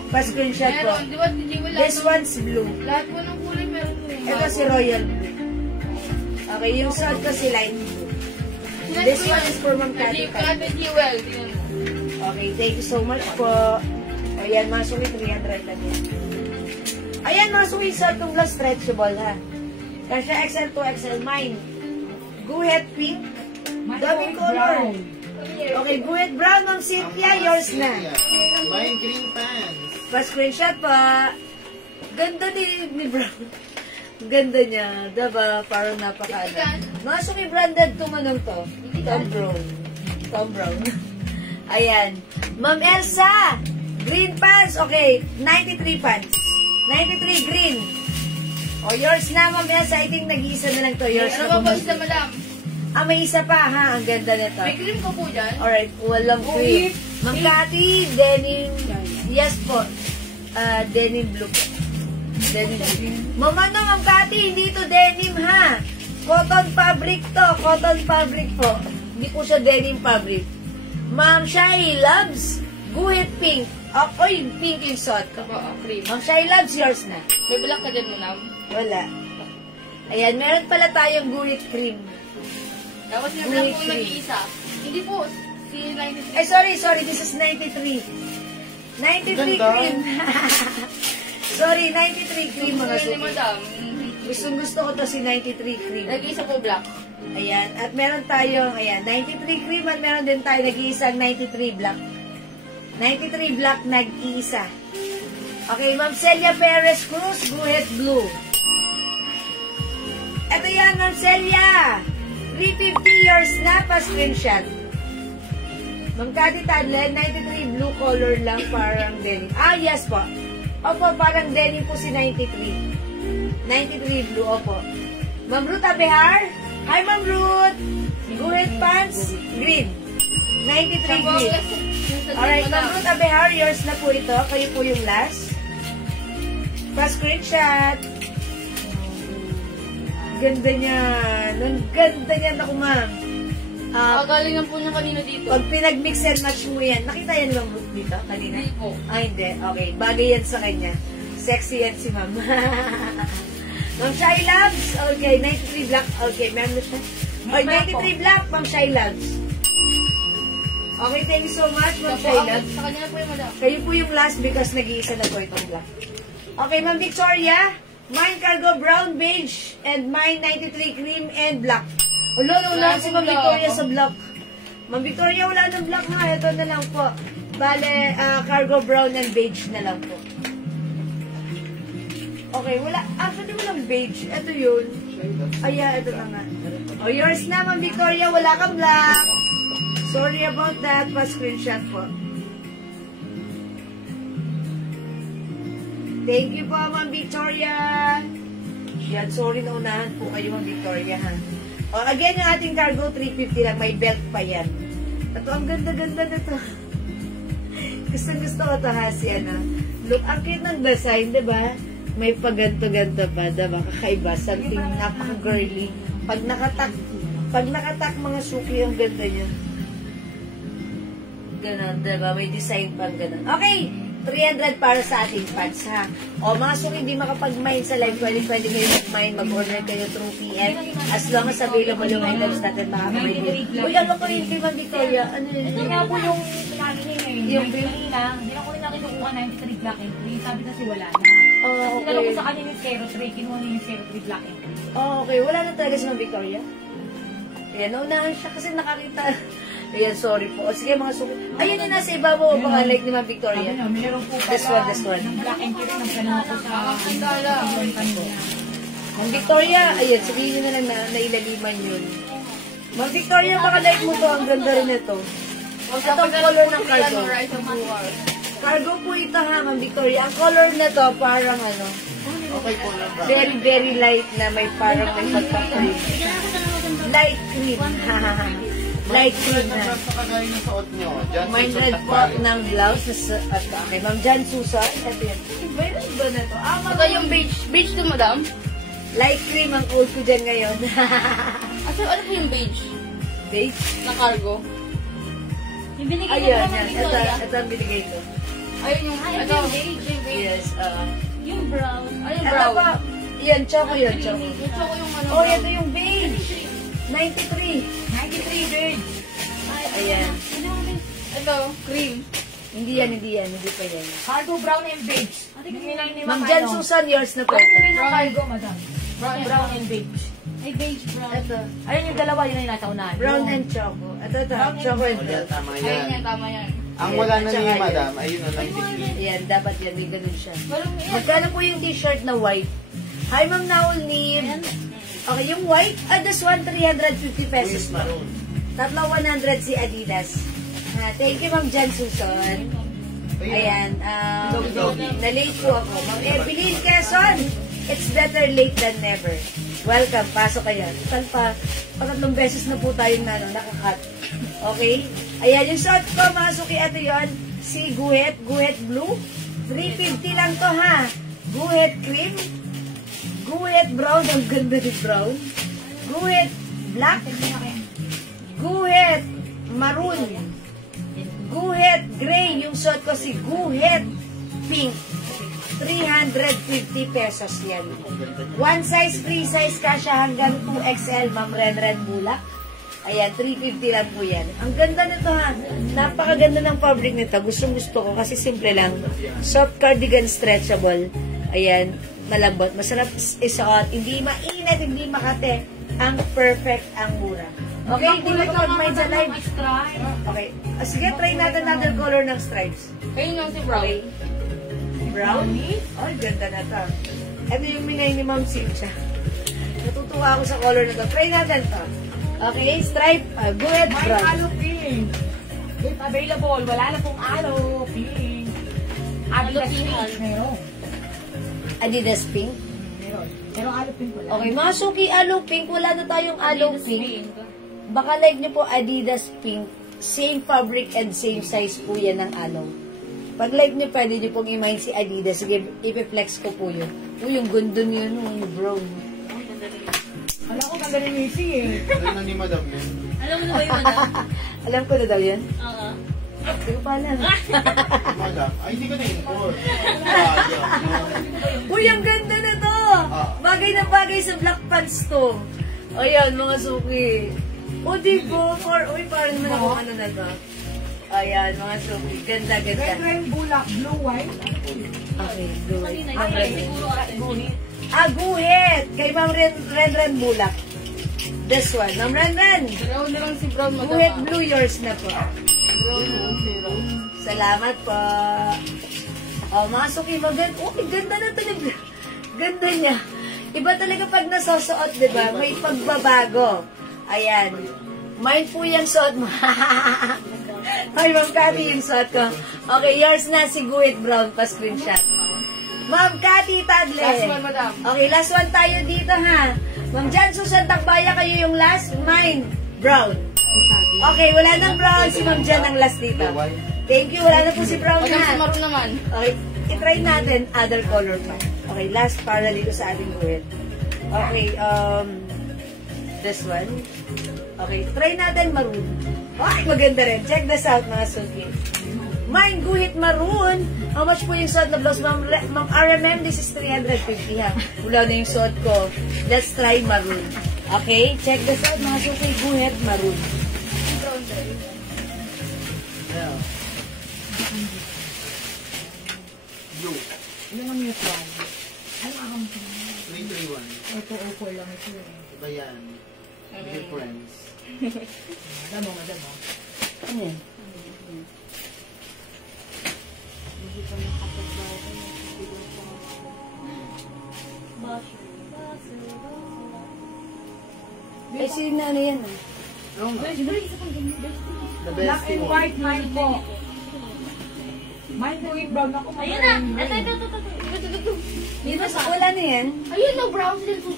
Pa-screenshot po. Meron, di ba, hindi mo lahat This one's blue. lahat po ng kulay meron po. Ito si Royal Blue. Okay, yung suot ko si Light Blue. This one is for Mang Cathy Tadle. Cathy Jewel. Yun. Okay, thank you so much po. Ayan, mga suki, 300 lang yan. Ayan, mga suki, suot kong lang stretchable, ha. Kasi XL to XL, mine. Guhit pink. Daming color. Okay, Guhit brown, Ma'am Cynthia, yours na. Mine green pants. Pa-screenshot pa. Ganda ni Brown. Ganda niya. Diba? Parang napaka-ano. Mga suki branded tumanong to. Tom Brown. Tom Brown. Ayan. Ma'am Elsa. Green pants. Okay. 93 pants. 93 green. O, yours na, Ma'am Elsa. I think nag-iisa na lang to. Yours na. Ano ba po isa, madam? May isa pa, ha? Ang ganda nito. May cream ko po dyan. Alright. Walang cream. Ma'am Cathy, denim. Yes po. Denim blue po. Denim blue. Mama no, Ma'am Cathy, hindi to denim, ha? Cotton fabric to. Cotton fabric po. Hindi po siya denim fabric. Ma'am Shai loves Guhit pink. Oy, pink yung suot ko. Cream. Ma'am Shai loves yours na. May black ka din, madam. Wala. Ayan, meron pala tayong Guhit cream. Tapos may black po nag-iisa. Hindi po, si 93. Ay, sorry. This is 93. 93 Ganda. cream. Sorry, 93 cream, mga Gusto ni suki. madam. Gusto ko to si 93 cream. Nag-iisa po black. Ayan. At meron tayong, 93 cream at meron din tayo nag-iisang 93 black. 93 black nag-iisa. Okay, Ma'am Celia Perez Cruz, Guhit Blue. Ito yan, Ma'am Celia. 350 years na pa screenshot. Ma'am Cathy Tadle, 93 blue color lang, parang denim. Yes po. Opo, parang denim po si 93. 93 blue, opo. Ma'am Ruth Abehar. Hi, Ma'am Ruth. Guhit pants, green. 93 green. Alright, Ma'am Ruth Abehar, yours na po ito. Kayo po yung last. Pa-screenshot. Ganda niya. Ang ganda niya. Naku, ma'am. Galing lang po niya kanina dito. Pag pinag-mix and match mo yan, nakita yan Ma'am Ruth dito kanina? Hindi po. Hindi. Okay. Bagay yan sa kanya. Sexy yan si ma'am. Ma'am Shai Loves. Okay. 93 black. Okay. Ma'am na siya. Okay. 93 black. Ma'am Shai Loves. Okay. Thank you so much, Ma'am Shai Loves. Sa kanya na po yung madam. Kayo po yung last because nag-iisa na po itong black. Okay, Ma'am Victoria. Mine cargo brown, beige, and mine 93 cream and black. Wala si Ma'am Victoria sa black. Ma'am Victoria, wala ng black na. Ito na lang po. Bale, cargo brown and beige na lang po. Okay, wala. Actually, walang beige. Ito yun. Ito na nga. O, yours na, Ma'am Victoria. Wala kang black. Sorry about that. Pa-screenshot po. Thank you po, Ma'am Victoria. Yan, sorry na unahan po kayo Ma'am Victoria ha. O, again, yung ating cargo, 350 lang. May belt pa yan. Ito, ang ganda-ganda na to. Gusto ko to ha, si ano. Look, ang cute ng design, diba? May paganto-ganto pa, diba? Kakaiba, something napaka-girly. Pag nakatak mga suki, ang ganda niya. Ganon, diba? May design pang ganon. Okay, 300 para sa ating pants, ha? O, mga suki, hindi makapag-mine sa live. Pwede kayo mag-mine, mag-order kayo through PM. As long as available yung items natin, makakapag-mine. Uy, ano ko rin, Ma'am Victoria? Ano yun? Ito nga po yung sinabi niya ngayon. Yung Yung kanina, hindi na ko rin nakinukuha 93 black and 3. Sabi kasi wala na. Oh, Kasi okay. ko sa kanya yung 03, kinuha niya yung 03 black and 3. Oh, okay. Wala na talaga si Ma'am Victoria? Ayan, naunahan siya kasi nakakita. Ayan, sorry po. O, sige, mga suki. Ayun yung nasa ibabaw o baka like ni Ma'am Victoria. Sabi na, meron po pala This one. ng black and 3 ng kanina ko sa yung kanina. Ma'am Victoria, ayan, sabihin nyo na lang na nailaliman yun. Ma'am Victoria, baka like mo to. Ang ganda rin ito. Itong color ng cargo. Cargo po ito ha, Ma'am Victoria. Ang color na to, parang ano, Okay po lang ba? very, very light na may parang may pagka-cream. Light cream. Light cream na. Sa kagaya ng suot nyo. Dyan, Minded suot po ng blouse at kay Ma'am Jan Susan. Ito yan. Meron ba na to? Ito yung beige. Beige to, madam? Light cream ang old ko dyan ngayon. Ano po yung beige? Beige? Na cargo? Yung binigay Ayun, na yan. Ito ang binigay ko. Ayun yung, Ito yung beige, yung beige. Yes. Yung brown. Ayun, Ito brown. pa. Yan, choco yun, choco. Yung choco yung ano. Oh, ito yung beige. 93. 93 beige. Ayan. Ito, cream. Hindi yan. Hindi pa yan. Cargo brown and beige. Yung ni Ma'am Jan Susan, yours na po. Ito rin ang cargo, madam. Brown and beige. Ay, beige brown. Ito. Ayun yung dalawa, yun yung nasa unahan. Brown and choco. Ito. Choco and Ayan, milk. tama Ayun yan. yan, tama yan. Ang wala na Tsaka ni yan. Madam, ayun na 93. Ayan, dapat yan. May ganun siya. Walang yan. Magkano po yung t-shirt na white? Hi, Ma'am Naul Nim. Okay, yung white, this one, 350 pesos pa. Tatlo 100 si Adidas. Thank you, Ma'am Jan Susan. Ayan, na-late po ako. Ma'am Evelyn Quezon, it's better late than never. Welcome, pasok kayo. Total pa, patatlong beses na po tayong nakakat. Okay? Ayan, yung shot ko, mga suki, ito yun, si Guhet Blue. 350 lang to ha. Guhet Cream. Guhet Brown, ang ganda ni Brown. Guhet Black. Guhet Maroon. Guhet Gray, yung shot ko si Guhet Pink. 350 pesos yan. One size, free size, kasya hanggang 2XL, Ma'am Renren Bulak. Ayan, 350 lang po yan. Ang ganda nito ha. Napakaganda ng fabric nito. Gusto ko kasi simple lang. Soft cardigan stretchable. Ayan, malambot. Masarap isuot. Hindi mainit, hindi makate. Ang perfect, ang mura. Okay, hindi mo kapag-mind sa live. Okay. Sige, try natin another color ng stripes. Ayun yung si brown. Okay. Brown? Ay, ganda na to. Ito yung minay ni Ma'am Cynthia. Natutuwa ako sa color na to. Try natin to. Okay, stripe. Go ahead, May brown. alo pink. If available, wala na pong alo pink. Adidas pink. Meron. Adidas pink. Meron. Pero alo pink wala. Okay, mga suki, aloe pink. Wala na tayong aloe pink. Baka like nyo po Adidas pink. Same fabric and same size po yan ng aloe. Pag like nyo, pwede nyo pong i-mind si Adidas. Sige, ipiflex ko po yun. Uy, yung gundon yun, yung brown. Wala ko ganda ni Missy eh. Ano na ni Madam yun? Alam mo na ba yung madam? Alam ko na daw yun. Oo. Hindi ko pa alam. Madam, ay hindi ko na-import. Uy, ang ganda na to! Bagay na bagay sa black pants to. Ayan, mga suki. O, di ba? Uy, parang naman ako ano na to. Ayan, mga suki. Ganda, Red ganda. red bulak, blue white. Okay, good. Kanina Ma'am yun. Ren. Siguro ate. Guhit! Kay Ma'am Ren Bulak. This one. Ma'am Ren. Brown na lang si brown, madam. Guhit blue, yours na po. Brown na lang si brown. Salamat po. Oh, mga suki, maganda. Oh, ganda na talaga. Ganda niya. Iba talaga pag nasusuot, di ba? May pagbabago. Ayan. Mine po yung suot mo. Ay, Ma'am Cathy, yung suot ko. Okay, yours na si Guhit Brown pa screenshot. Ma'am Cathy Tadle. Last one, madam. Okay, last one tayo dito ha. Ma'am Jan Susan Takbaya, kayo yung last. Mine, brown. Okay, wala nang brown. Si Ma'am Jan ang last dito. Thank you, wala na po si brown Madam, si na. Maroon naman. Okay, itry natin other color pa. Okay, last para dito sa ating guhit. Okay, this one. Okay, try natin maroon. Ay, maganda rin. Check this out, mga suki. Mine guhit maroon. How much po yung suot na blouse? Ma'am RMM, this is 350 ha. Wala na yung suot ko. Let's try maroon. Okay, check this out, mga suki. Guhit maroon. Blue. Ano naman yung brown? Ano ang 331. Opo lang ito eh. Iba yan. Difference. Madam mo. Ano yan? Ay, sino ano yan ah? No, no. The best Black and one. white, mine po. Mine po yung brown ako. Ayun na. Ito. Dito sa wala na yan. Ayun na, brown din po.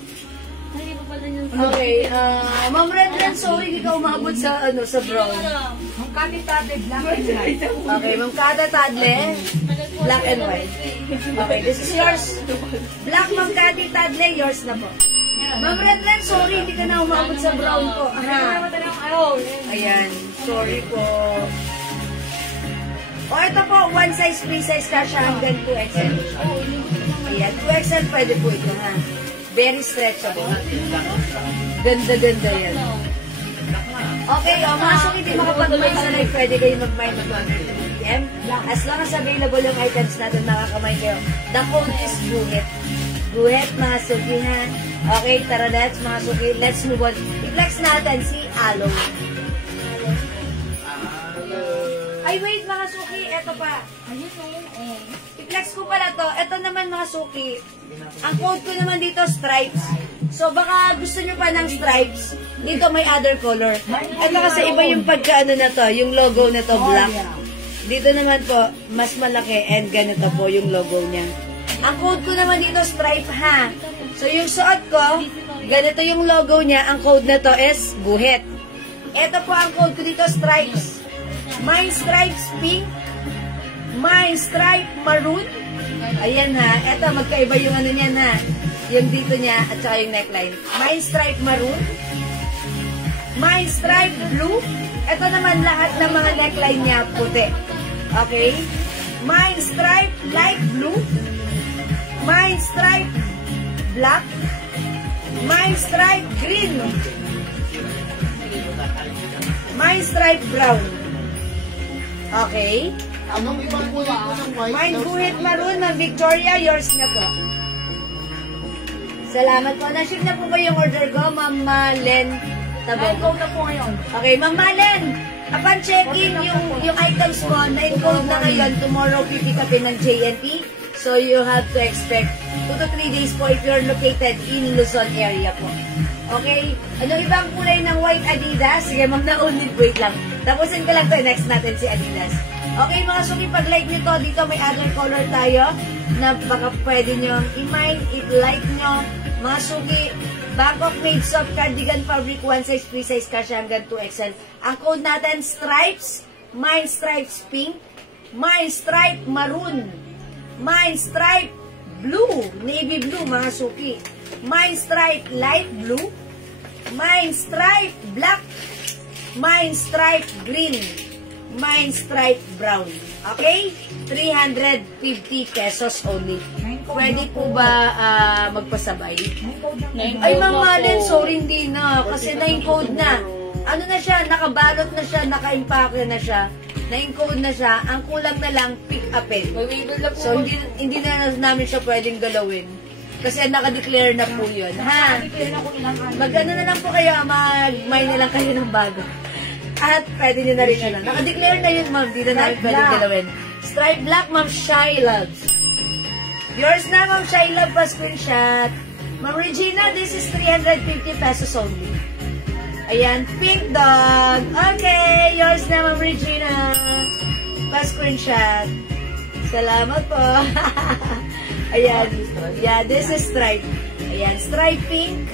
Ay, pa pala niyan. Okay, Ma'am Ren, sorry, hindi ka umabot sa, sa brown. Ang kanitade, black and white. Okay, Ma'am Kata Tadle, black and white. Okay, this is yours. Black, Ma'am Kati Tadle, yours na po. Ma'am Ren, sorry, hindi ka na umabot sa brown po. Aha. Ayan, sorry po. O, ito po, one size, free size ka siya hanggang 2XL. Ayan, 2XL pwede po ito, ha. Very stretchable. Ganda yan. Okay, mga suki, hindi makapag-mind sa live, pwede kayo mag-mind ng 200 PM. As long as available yung items natin, nakakamind kayo. The code is guhit. Guhit, mga suki, ha. Okay, tara, mga suki, let's move on. I-flex natin si Aloe. Ay, wait, mga suki, eto pa. I-flex ko pala to. Ito naman, mga suki. Ang code ko naman dito, stripes. So, baka gusto nyo pa ng stripes. Dito may other color. Ito kasi iba yung pagkaano na to, yung logo na to, black. Dito naman po, mas malaki and ganito po yung logo niya. Ang code ko naman dito, stripe, ha. So, yung suot ko, ganito yung logo niya. Ang code na to is guhit. Ito po ang code ko dito, stripes. Mine stripes pink. Mine stripe maroon. Ayan ha. Ito, magkaiba yung ano niyan ha. Yung dito niya at saka yung neckline. Mine stripe maroon. Mine stripe blue. Ito naman lahat ng mga neckline niya puti. Okay? Mine stripe light blue. Mine stripe black. Mine stripe green. Mine stripe brown. Okay? Anong ibang kulay po ng white? Mine guhit maroon, Ma'am Victoria, yours na po. Salamat po. Na-ship na po ba yung order ko, Ma'am Malen Tabon? Na po ngayon. Okay, Ma'am Malen, upon check-in, yung items mo, na-encode na ngayon, tomorrow pipick upin ng JNT. So, you have to expect 2 to 3 days po if you're located in Luzon area po. Okay? Ano ibang kulay ng white Adidas? Sige, Ma'am Naunid, wait lang. Tapusin ko lang to. Next natin si Adidas. Okay, mga suki, pag-like nyo to, dito may other color tayo na baka pwede nyo i-mind, i-like nyo. Mga suki, Bangkok made soft cardigan fabric, one size, free size ka siya hanggang 2XL. Ang code natin, stripes, mine stripes pink, mine stripe maroon, mine stripe blue, navy blue, mga suki. Mine stripe light blue, mine stripe black, mine stripe green, mine stripe brown. Okay? 350 pesos only. Pwede po ba magpasabay? Ay, Ma'am Malen, sorry, hindi na. Kasi na-encode na. Ano na siya? Nakabalot na siya, naka-impake na siya. Na-encode na siya. Ang kulang na lang, pick upin. So, hindi na namin siya pwedeng galawin. Kasi naka-declare na po yun. Ha? Mag-ano na lang po kayo, mag-may na lang kayo ng bago. At pwede nyo na rin yun. Naka-declare na yun, ma'am. Di na namin pwedeng galawin. Stripe black, Ma'am Shy Loves. Yours na, Ma'am Shy Love, pa screenshot. Ma'am Regina, this is 350 pesos only. Ayan, pink dog. Okay, yours na, Ma'am Regina. Pa screenshot. Salamat po. Ayan. Yeah, this is stripe. Ayan, stripe pink,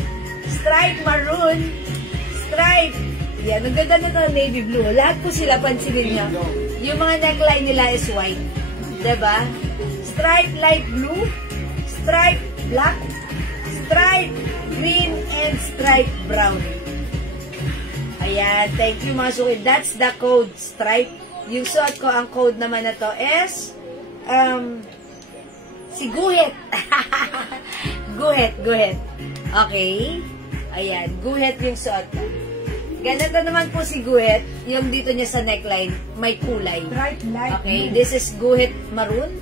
stripe maroon, stripe. Yan, ang ganda nito navy blue. Lahat po sila, pansinin nyo. Yung mga neckline nila is white. Diba? Stripe light blue, stripe black, stripe green, and stripe brown. Ayan, thank you mga suki. That's the code, stripe. Yung suot ko, ang code naman na to is, si Guhit. Guhit. Okay. Ayan, Guhit yung suot ko. Ganito naman po si Guhit, yung dito niya sa neckline, may kulay. Bright light. Okay, this is Guhit maroon,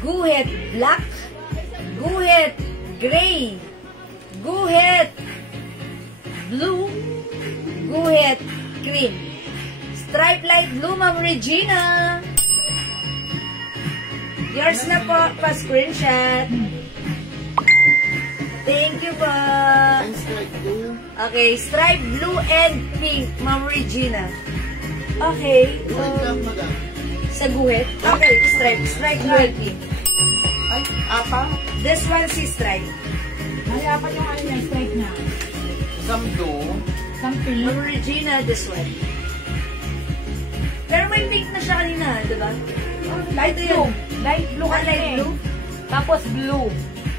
Guhit black, Guhit gray, Guhit blue, Guhit cream. Stripe light blue, Ma'am Regina. Yours na po, pa-screenshot. Thank you po. And stripe blue. Okay, stripe blue and pink, Ma'am Regina. Okay. White lang, madam. Sa guhit. Okay, stripe blue and pink. Ay, apa? This one si stripe. Halapan yung ano niya, straight niya. Some blue. Something. Ma'am Regina, this one. Pero may pink na siya kanina, di ba? Light Ito blue. yun. Light blue Ah, kanina light eh. blue? Tapos blue.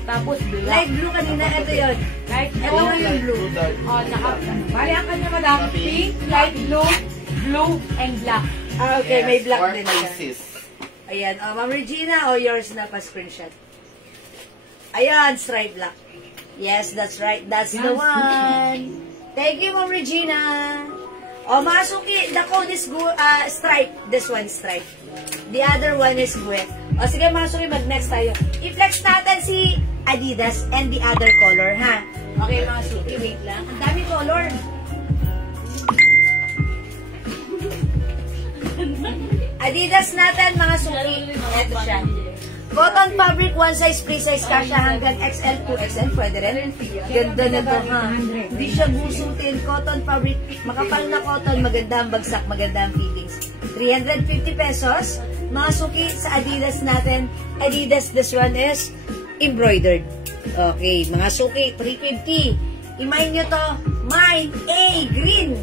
Tapos black. Light blue kanina, ito yun. Light Ito blue. yung blue. dark blue. Oh, naka. Bali ang kanya madam. Pink, light blue, blue, and black. Ah, okay, may black Or din siya. faces. Ayan, Ma'am Regina, yours na pa-screenshot. Ayan, stripe black. Yes, that's right. That's the one. Thank you, Ma'am Regina. Mga suki, the code is stripe. This one, stripe. The other one is guhit. Sige, mga suki, mag-next tayo. I-flex natin si Adidas and the other color, ha? Okay, mga suki, wait lang. Ang dami color. Adidas natin, mga suki. Ito siya. Cotton fabric, one size, free size, kasha hanggang XL, 2XL, pwede rin. Ganda na to, ha? Hindi siya gusutin. Cotton fabric, makapal na cotton, maganda ang bagsak, maganda ang fittings. 350 pesos. Mga suki sa Adidas natin. Adidas, this one is embroidered. Okay, mga suki, 350. Imay nyo to, mine A green.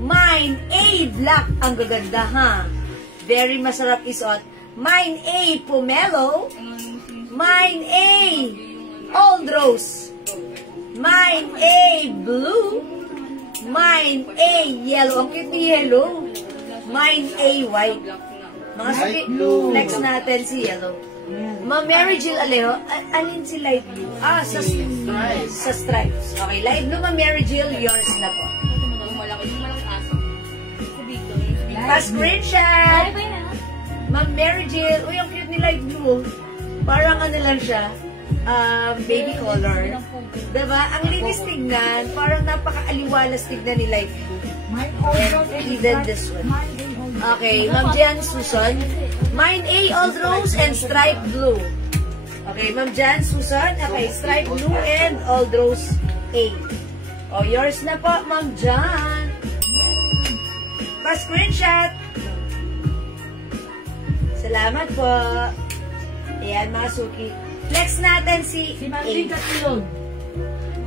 Mine A black. Ang gaganda, ha? Very masarap isuot. Mine A pomelo. Mine A old rose. Mine A blue. Mine A yellow. Ang cute ni yellow. Mine A white. Mga suki, Light blue. flex natin si yellow. Ma'am Mary Jill Alejo, alin si light blue? Sa stripes. Sa stripes. Okay, light blue, Ma'am Mary Jill, yours na po. Malaki aso. Pa-screenshot! Ma'am Mary Jill, uy, ang cute ni light blue. Parang ano lang siya, baby color. Diba? Ang linis tignan, parang napaka-aliwalas tignan ni light blue. Mine old rose and Even this one. Mine A old rose. Okay, Ma'am Jan Susan. Mine A, old rose and stripe blue. Okay, Ma'am Jan Susan. Okay, stripe blue and old rose A. Oh, yours na po, Ma'am Jan. Pa-screenshot. Salamat po. Ayan, mga suki. Flex natin si Si Ma'am A. Lynn Castilon.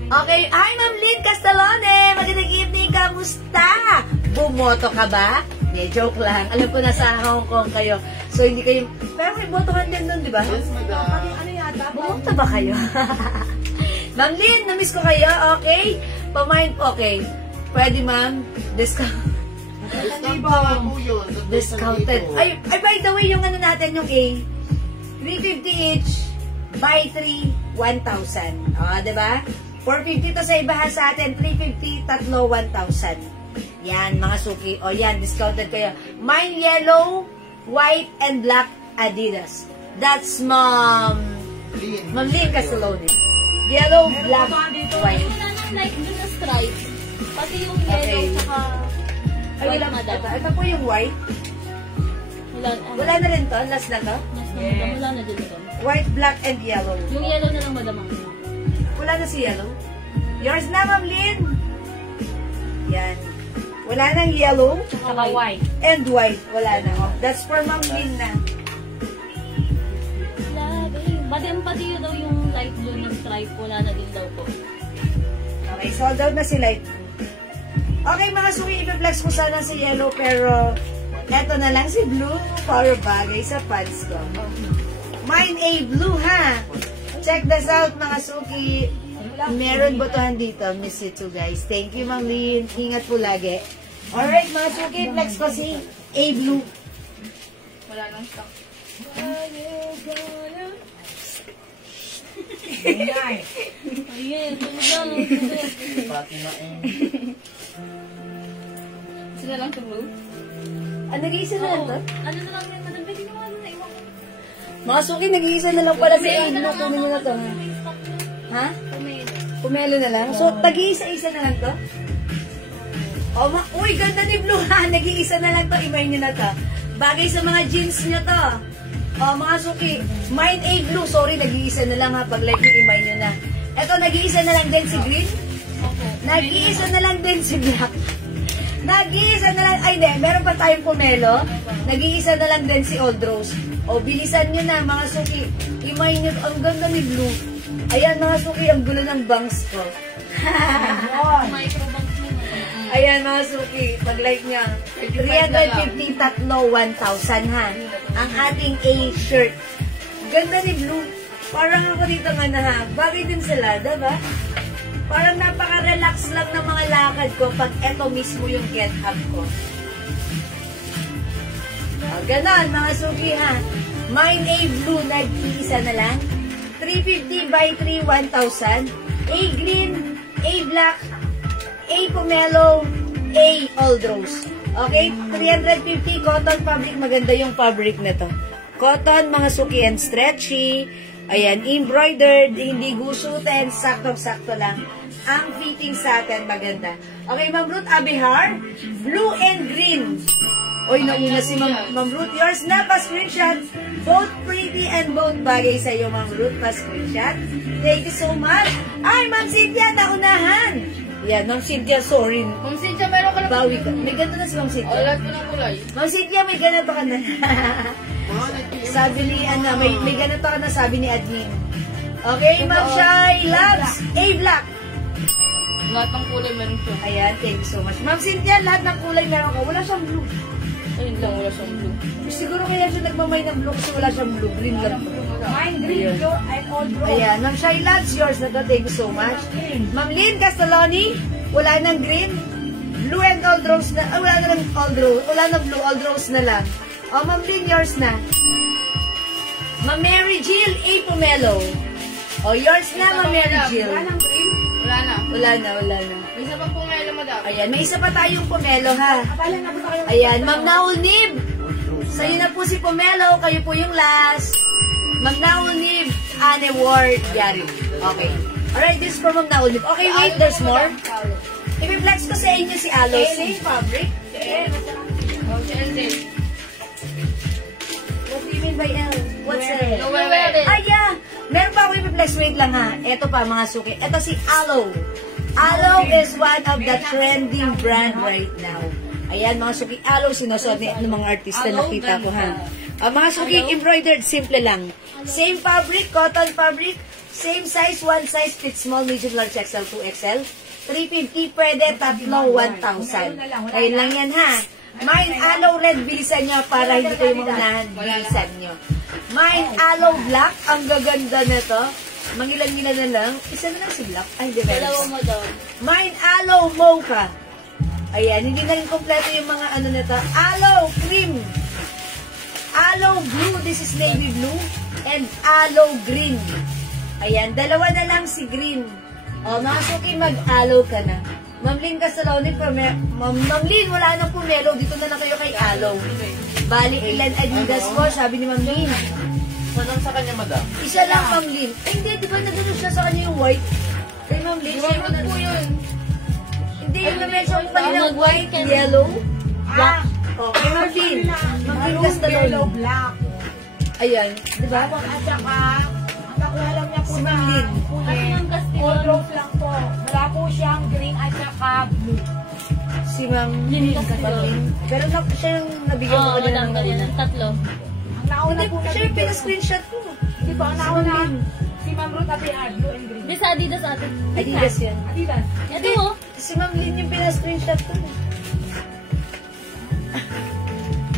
Okay, hi Ma'am Lynn Castalone. Magandang evening, kamusta? Bumoto ka ba? Yeah, joke lang. Alam ko nasa Hong Kong kayo. So, hindi kayo... Pero may botohan din doon, di ba? Yes, madam. Ano yata? Bumoto ba kayo? Ma'am Lynn, namiss ko kayo. Okay? Pamind, okay. Pwede, ma'am. Discount. Discount pa po yun. Discounted. Ay, by the way, yung ano natin, yung A, 350 each, buy 3, 1,000. O, diba? 450 to sa ibahan sa atin, 350, tatlo, 1,000. Yan, mga suki. O, yan, discounted kayo. Mine yellow, white, and black Adidas. That's Ma'am Lynn Castalone. Yellow, black, white. Wala nang light blue na stripe. Pati yung yellow, Okay. tsaka Ay, white wala, madam. ito po yung white. Wala na rin to, last na to. Wala na din madam. White, black, and yellow. Yung yellow na lang madam ang Wala na si yellow. Yours na, Ma'am Lynn. Yan. Wala nang yellow Saka white. and white. Wala na. That's for Ma'am Lynn na. Buy Pati yun daw yung light blue ng stripe, wala na din daw po. Okay, sold out na si light. Okay, mga suki, i-flex ko sana si yellow, pero eto na lang si blue para bagay sa pants ko. Mine a blue, ha? Check this out, mga suki. Meron botohan dito. Miss you too, guys. Thank you, Ma'am Lynn. Ingat po lagi. Alright, mga suki, flex ko si a blue. Wala nang stock. Ayun, tulog. Pati na eh. Sila lang to blue. Nag-iisa na lang to? Ano na lang yun, madam, pwede naman ano na iwan ko. Mga suki, nag-iisa na lang pala si a blue. Kunin nyo na to, ha? Ha? Pumelo na lang? So, tag-iisa-isa na lang to? Uy, ganda ni blue, ha? Nag-iisa na lang to. Imay nyo na to. Bagay sa mga jeans nyo to. Mga suki, mine a blue. Sorry, nag-iisa na lang, ha? Pag like nyo, imay nyo na. Eto, nag-iisa na lang din si green. Nag-iisa na lang din si black. Nag-iisa na lang. Ay, hindi. Meron pa tayong pumelo. Nag-iisa na lang din si old rose. Bilisan nyo na, mga suki. Imay nyo. Ang ganda ni blue. Ayan, mga suki. Ang gulo ng bangs ko. Microbanks mo. Ayan, mga suki. Pag-like niya. 350 tatlo, 1,000, ha? Ang ating A shirt. Ganda ni blue. Parang ako dito nga na, ha? Bagay din sa Lada, ba? Parang napaka-relax lang ng mga lakad ko pag eto mismo yung get up ko. Ganon, mga suki, ha? Mine A blue, nag-iisa na lang. 350 by 3, 1,000. A green, A black, A pomelo, A old rose. Okay? 350 cotton fabric. Maganda yung fabric na to. Cotton, mga suki and stretchy. Ayan, embroidered, hindi gusutin, saktong-sakto lang. Ang fitting sa atin, maganda. Okay, Ma'am Ruth Abihar, blue and green. Oy, nauna si Ma'am Ruth. Yours na, pa-screenshot. Both pretty and both bagay sa iyo, Ma'am Ruth, pa-screenshot. Thank you so much. Ay, Ma'am Cynthia, naunahan. Yan, Ma'am Cynthia, sorry. Kung Cynthia, meron ka na Bawi ka. May ganito na si Ma'am Cynthia. Lahat ko ng kulay. Ma'am Cynthia, may ganito ka na. Sabi ni, may ganito ka na, sabi ni admin. Okay, Ma'am Shai, Labs, A black. Lahat ng kulay meron siya. Ayan, thank you so much. Ma'am Cynthia, lahat ng kulay meron ka. Wala siyang blue. Ayun lang, wala siyang blue. Siguro kaya siya nagmamay ng blue kasi wala siyang blue. Green lang. Mine green, blue, and old rose. Ayan, Ma'am Shai, Labs, yours na to. Thank you so much. Ma'am Lynn Castelloni, wala nang green. Blue and old rose na. Wala na lang old rose. Wala na blue, old rose na lang. Ma'am Lynn, yours na. Ma'am Mary Jill, A pomelo. Yours na, Ma'am Mary Jill. Wala nang green? Wala na. Wala na, wala na. May isa pang pumelo mo daw. Ayan, may isa pa tayong pomelo, ha? Ayan, Ma'am Naunib. Sa'yo na po si pomelo, kayo po yung last. Ma'am Naunib, Anne Ward, Gary. Okay. Alright, this is for Ma'am Naunib. Okay, wait, there's more. I-flex ko sa inyo si Aloy. Same fabric. Oh, si Ellen. What do you mean by L? What's L? Noel. Ay, yeah. Meron pa ako i-flex. Wait lang, ha. Ito pa, mga suki. Ito si Aloe. Aloe is one of the trending brand right now. Ayan, mga suki. Aloe, sinusuot ng mga artista na kita ko, ha. Mga suki, embroidered, simple lang. Same fabric, cotton fabric. Same size, one size, fit small, medium, large, XL, 2XL. 350, pwede, tatlo, 1,000. Ayun lang yan, ha. Mine Aloe Red, bilisan nyo para hindi kayo maunahan. Bilisan nyo. Mine Aloe Black, ang gaganda na to. Mangilan-ngilan na lang. Isa na lang si Black. Ay, di ba? Dalawa mo daw. Mine Aloe Mocha. Ayan, hindi na rin kompleto yung mga ano na to. Aloe Cream. Aloe Blue, this is navy blue. And Aloe Green. Ayan, dalawa na lang si Green. Mga suki, mag-aloe ka na. Ma'am Lynn Castelloni, Ma'am Lynn, wala nang pumelo. Dito na lang kayo kay aloe. Bali, ilan Adidas po, sabi ni Ma'am Lynn. Manang sa kanya, madam? Isa lang, Ma'am Lynn. Hindi, di ba nagano siya sa kanya yung white? Kay Ma'am Lynn, siya yung po yun. Hindi, yung na-mention ko kanina white, yellow, black. Kay Ma'am Lynn. Ma'am Lynn Castelloni. Black. Ayan, di ba? At saka, ang nakuha lang niya po Si Ma'am Lynn. Old rose lang po. Wala po siyang green at saka blue. Si Ma'am Lynn Castelloni. Pero siya yung nabigyan ko kanina ng Tatlo. Ang nauna Hindi, po siya yung pinascreenshot ko. Di ba, ang nauna, si Ma'am Ruth Abian, blue and green. Hindi sa Adidas atin. Adidas yan. Adidas. Ito oh. Si Ma'am Lynn yung pinascreenshot ko.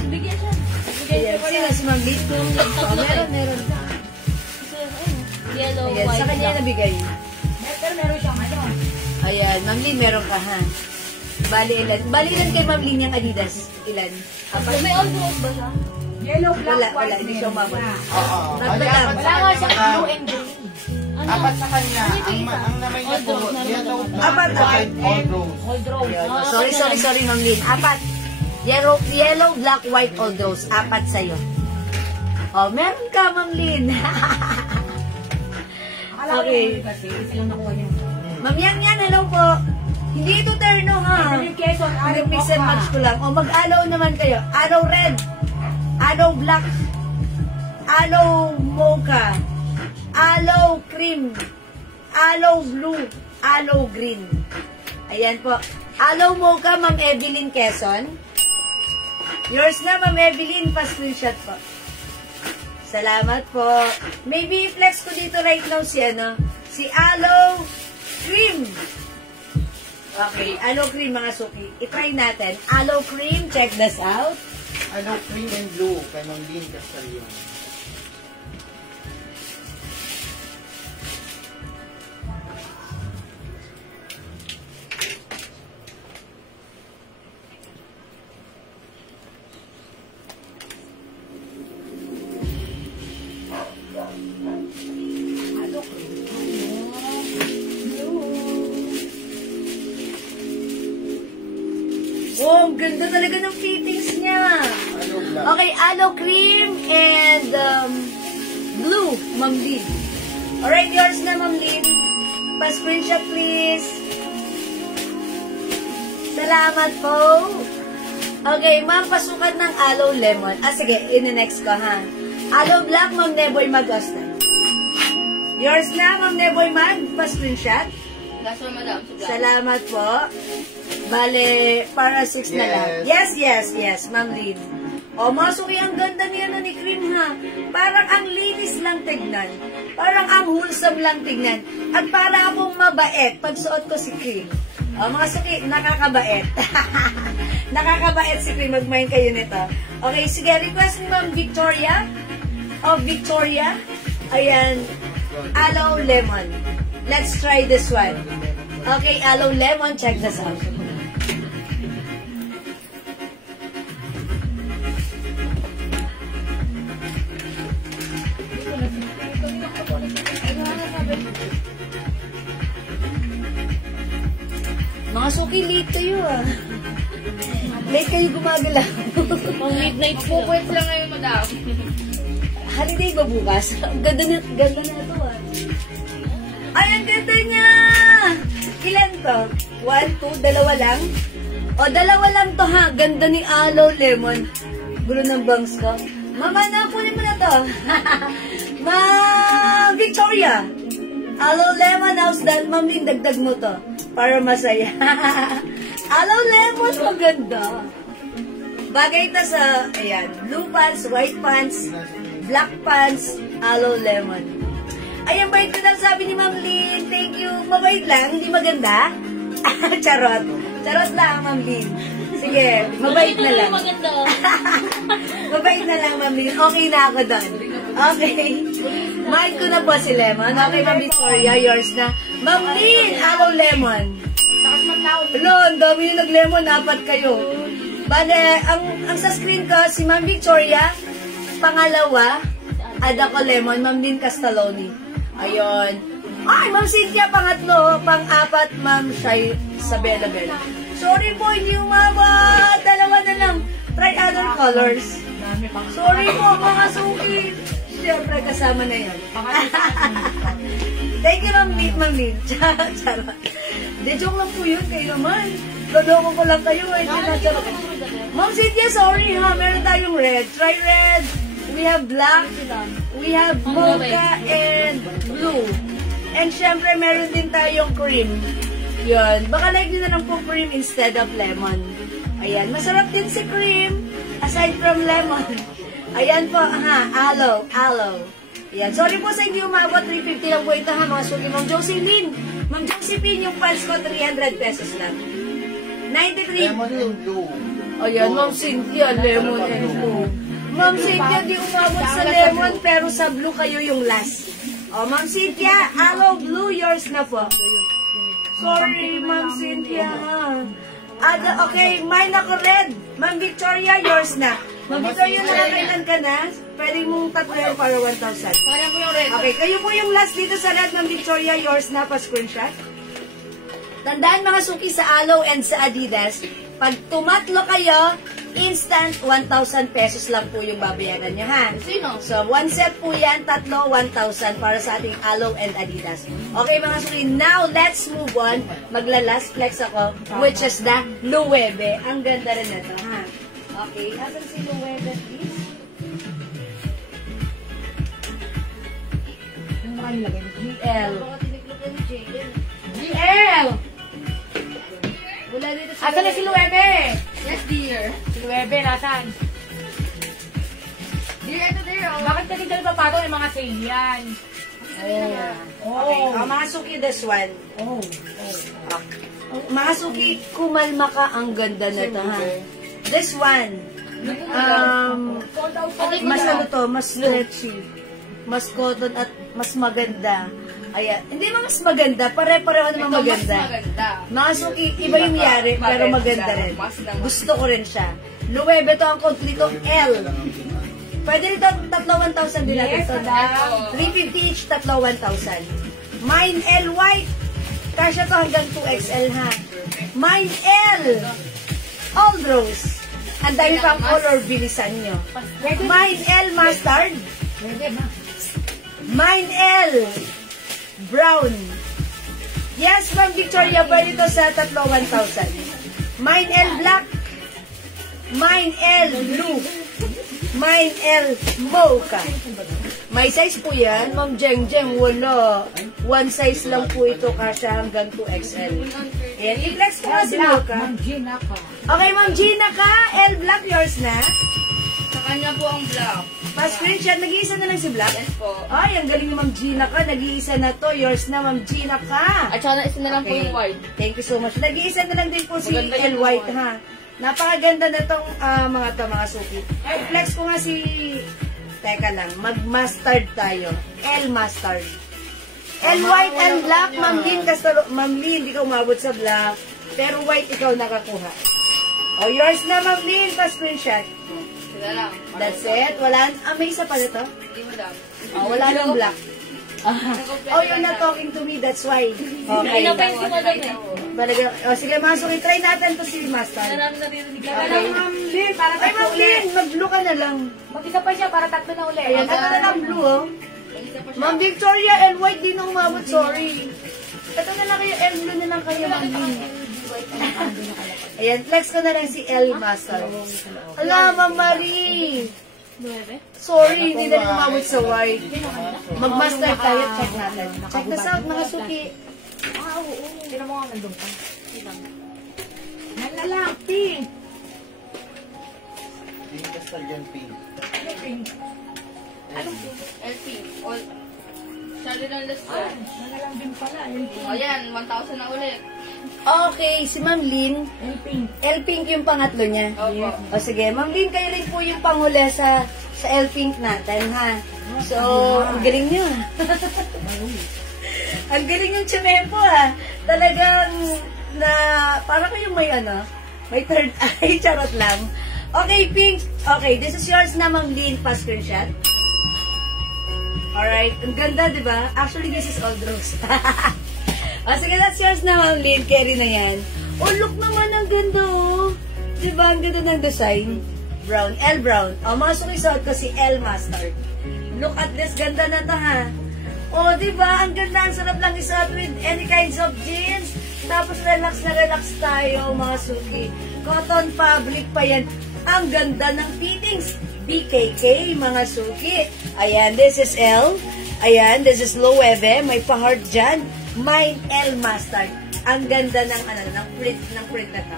Bigyan siya. Ayan, sino si Ma'am Lynn? Oh, meron. Yellow, Ayan, white. sa kanya nabigay. Pero meron siyang ano. Ayan, Ma'am Lynn, meron ka ha. Bali ilan? Bali ilan kay Ma'am Lynn yung Adidas? Ilan? Apat? May all rose ba siya? Yellow, black, Wala, white. hindi siya umabot. Oo. Wala. Ay, apat Wala sa nga kanya siyang mga- blue and green. Ano? Apat sa kanya. Ano yung Ang, isa? ang naman niya All po, rose, yellow, meron black, Apat, white, all rose. Old rose. Ayan. Ah, Sorry, okay na. sorry, Ma'am Lynn. Apat. Yellow, black, white, old rose. Apat sa'yo. Oh, meron ka, Ma'am Lynn. Akala ko Okay. yun kasi, silang nakuha niya. Ma'am Yan, hello po. Hindi ito terno ha. Yung Quezon, Ano mix and match ko lang. O mag-alaw naman kayo. Alaw red. Alaw black. Alaw mocha. Alaw cream. Alaw blue. Alaw green. Ayan po. Alaw mocha, Ma'am Evelyn Quezon. Yours na, Ma'am Evelyn. Pa-screenshot po. Salamat po. Maybe i-flex ko dito right now si Alaw cream. Okay, aloe cream mga suki. I-try natin. Aloe cream, check this out. Ano, green and blue. Kay Ma'am Lynn Castallion. Oh, ang ganda talaga ng fittings niya. Ano, black. Okay, aloe cream and blue, Ma'am Lynn. Alright, yours na, Ma'am Lynn. Pa-screenshot, please. Salamat po. Okay, ma'am, pasukan ng aloe lemon. Sige, in-next ko, ha. Aloe black, Ma'am Neboy Mag-Osta. Yours na, Ma'am Neboy Mag. Pa-screenshot. Last one, madam. Salamat po. Bale, para 6 na lang. Yes, Ma'am Lynn. O, masuki, ang ganda niya ni Cream, ha? Parang ang linis lang tignan. Parang ang wholesome lang tignan. At para akong mabait pag suot ko si Cream. O, mga suki, nakakabait. Nakakabait si Cream. Mag-mind kayo nito. Okay, sige, request ni Ma'am Victoria. O, Victoria. Ayan, aloe lemon. Let's try this one. Okay, aloe lemon. Check this out. Mga suki, late kayo ah. Late kayo gumagalaw. Pang midnight po. Pupuwet lang ngayon, madam. Holiday ba bukas? Ang ganda na ito ah. Ay, ang ganda niya! Ilan to? 1, 2, dalawa lang? O, dalawa lang to ha. Ganda ni aloe lemon. Gulo ng bangs ko. Mama, napunin mo na to. Ma'am Victoria. Aloe lemon, how's that? Ma'am, dagdag mo to. Para masaya. Aloe lemon, maganda. Bagay ito sa, ayan, blue pants, white pants, black pants, aloe lemon. Ayan, bait ko lang sabi ni Ma'am Lynn. Thank you. Mabait lang, hindi maganda. Charot. Charot lang, Ma'am Lynn. Sige, mabait na lang. Maganda. Mabait na lang, Ma'am Lynn. Okay na ako doon. Okay. Mind ko na po si Lemon. Okay, Ma'am Victoria, yours na. Ma'am Lynn, aloe lemon. Hello, ang dami yung nag-lemon. 4 kayo. Bale, ang sa screen ko, si Ma'am Victoria. Pangalawa, ada ko lemon. Ma'am Lynn Castaloni. Ayun. Ay, Ma'am Cynthia, pangatlo. Pang-4, Ma'am Shai Sabela Bella. Sorry po, hindi umabot. Dalawa na lang. Try other colors. Sorry po, mga suki. Siyempre, kasama na yan. Thank you, Ma'am Lynn. Charot. De, joke lang po yun. Kayo naman. Lodoko ko lang kayo. Ma'am Cynthia, sorry ha. Meron tayong red. Try red. We have black. We have mocha and blue. And syempre, meron din tayong cream. Yun. Baka like nyo na lang po cream instead of lemon. Ayan. Masarap din si cream. Aside from lemon. Ayan po, ha. Aloe. Yan. Sorry po sa hindi umabot, 350 lang po ito ha, mga suki. Ma'am Josephine. Ma'am Josephine, yung pants ko, 300 pesos lang. 93 Lemon and blue. Ayan, Ma'am Cynthia, lemon and blue. Ma'am Cynthia, di umabot sa lemon, pero sa blue kayo yung last. O, Ma'am Cynthia, aloe blue, yours na po. Sorry, Ma'am Cynthia, ha. Okay, mine ako red. Ma'am Victoria, yours na. Ma'am Victoria, nakakailan ka na? Pwede mong tatlo yan para 1,000. Kaya po yung red. Okay, kayo po yung last dito sa red, Ma'am Victoria, yours na, pa-screenshot. Tandaan mga suki sa Aloe and sa Adidas, pag tumatlo kayo, instant 1,000 pesos lang po yung babayaran nyo, ha? Sino? So, one set po yan, tatlo, 1,000 para sa ating Aloe and Adidas. Okay mga suki, now let's move on. Magla-last flex ako, which is the Loewe. Ang ganda rin nito, ha? Okay, asan si Loewe, please? Yung mga nilagay. GL. Baka tiniglugan ni Jaden. GL! Wala dito si Asan na si Luebe? Yes, dear. Si Luebe, nasan? Dear, ito dear. Oh. Bakit kasi dito papagaw yung mga sale yan? Okay, mga suki, this one. Mga suki, kumalma ka, ang ganda na ito, ha? This one, mas ano to, mas stretchy, mas cotton at mas maganda. Ayan, hindi mo mas maganda, pare-pareho naman maganda. Mas maganda. Mga suki, iba yung yari, pero maganda rin. Gusto ko rin siya. Loewe to ang kompleto L. Pwede rin ito, tatlo 1,000 din natin ito. 350 each, tatlo 1,000. Mine L white. Kasya to hanggang 2XL, ha. Mine L. Old rose. Ang dami pang color, bilisan nyo. Mine L mustard. Mine L brown. Yes, Ma'am Victoria, pwede ito sa tatlo 1,000. Mine L black. Mine L blue. Mine L mocha. May size po yan, Ma'am Jeng Jeng, wala. One size lang po ito kasya hanggang 2XL. Ayan, i-flex ko nga si mocha. Ma'am Gina ka. Okay, Ma'am Gina ka, L black, yours na. Sa kanya po ang black. Pa-screenshot, nag-iisa na lang si black. Yes po. Ay, ang galing ni Ma'am Gina ka, nag-iisa na to, yours na, Ma'am Gina ka. At saka isa na lang po Okay. yung white. Thank you so much. Nag-iisa na lang din po si Maganda L yung White, white. ha. Napakaganda na itong mga suki. Flex ko nga si... Teka lang, mag-mustard tayo. L mustard. L white and black, Ma'am Lynn, Ma'am Lynn, hindi ka umabot sa black. Pero white ikaw nakakuha. Oh, yours na, Ma'am Lynn, pa-screenshot. Sila lang. That's it. Wala, may isa pa na to? Hindi mo lang. Oh, wala nang black. Oh, you're not talking to me, that's why. Okay. Ano pa yung si Madam eh? Balaga, sige, mga suki, try natin to si Mustard. Marami naririnig ka. Alam mo, Ma'am Lynn, para Ay, tatlo Ma'am Lynn, ulit. mag-blue ka na lang. Mag-isa pa siya para tatlo na ulit. Ayan, ito na lang blue, oh. Isa pa siya. Ma'am Victoria, L white din ang umabot, sorry. Ito na lang kayo, L blue na lang kayo, Ma'am Lynn. Ayan, flex ko na lang si L Mustard. Ala, Ma'am Marie. Sorry, hindi na rin umabot sa white. Mag-mustard tayo, check natin. Check this out, mga suki. Sino mo nga nandun ka? Nalalak, pink. Pink mustard yan, pink. Ano pink? LP. All. Sabi ng list ko. Nalalang din pala. Yung pink. O yan, 1,000 na ulit. Okay, si Ma'am Lynn. Yung pink. L pink yung pangatlo niya. Opo. O sige, Ma'am Lynn, kayo rin po yung panghuli sa L pink natin, ha? So, ang galing nyo. Ang galing yung tsemempo, ha? Talagang na, parang kayong may third eye, charot lang. Okay, pink. Okay, this is yours na, Ma'am Lynn, pa-screenshot. Alright, ang ganda, di ba? Actually, this is all rose. O sige, that's yours na, Ma'am Lynn. Carry na yan. Oh, look naman, ang ganda, oh. Di ba, ang ganda ng design? Brown, L brown. O, mga sukisuot ko si L mustard. Look at this, ganda na to, ha? O, di ba, ang ganda, ang sarap lang isuot with any kinds of jeans. Tapos relax na relax tayo, mga suki. Cotton fabric pa yan. Ang ganda ng fittings. BKK, mga suki. Ayan, this is L. Ayan, this is Loewe. May pa-heart dyan. Mine L mustard. Ang ganda ng print na to.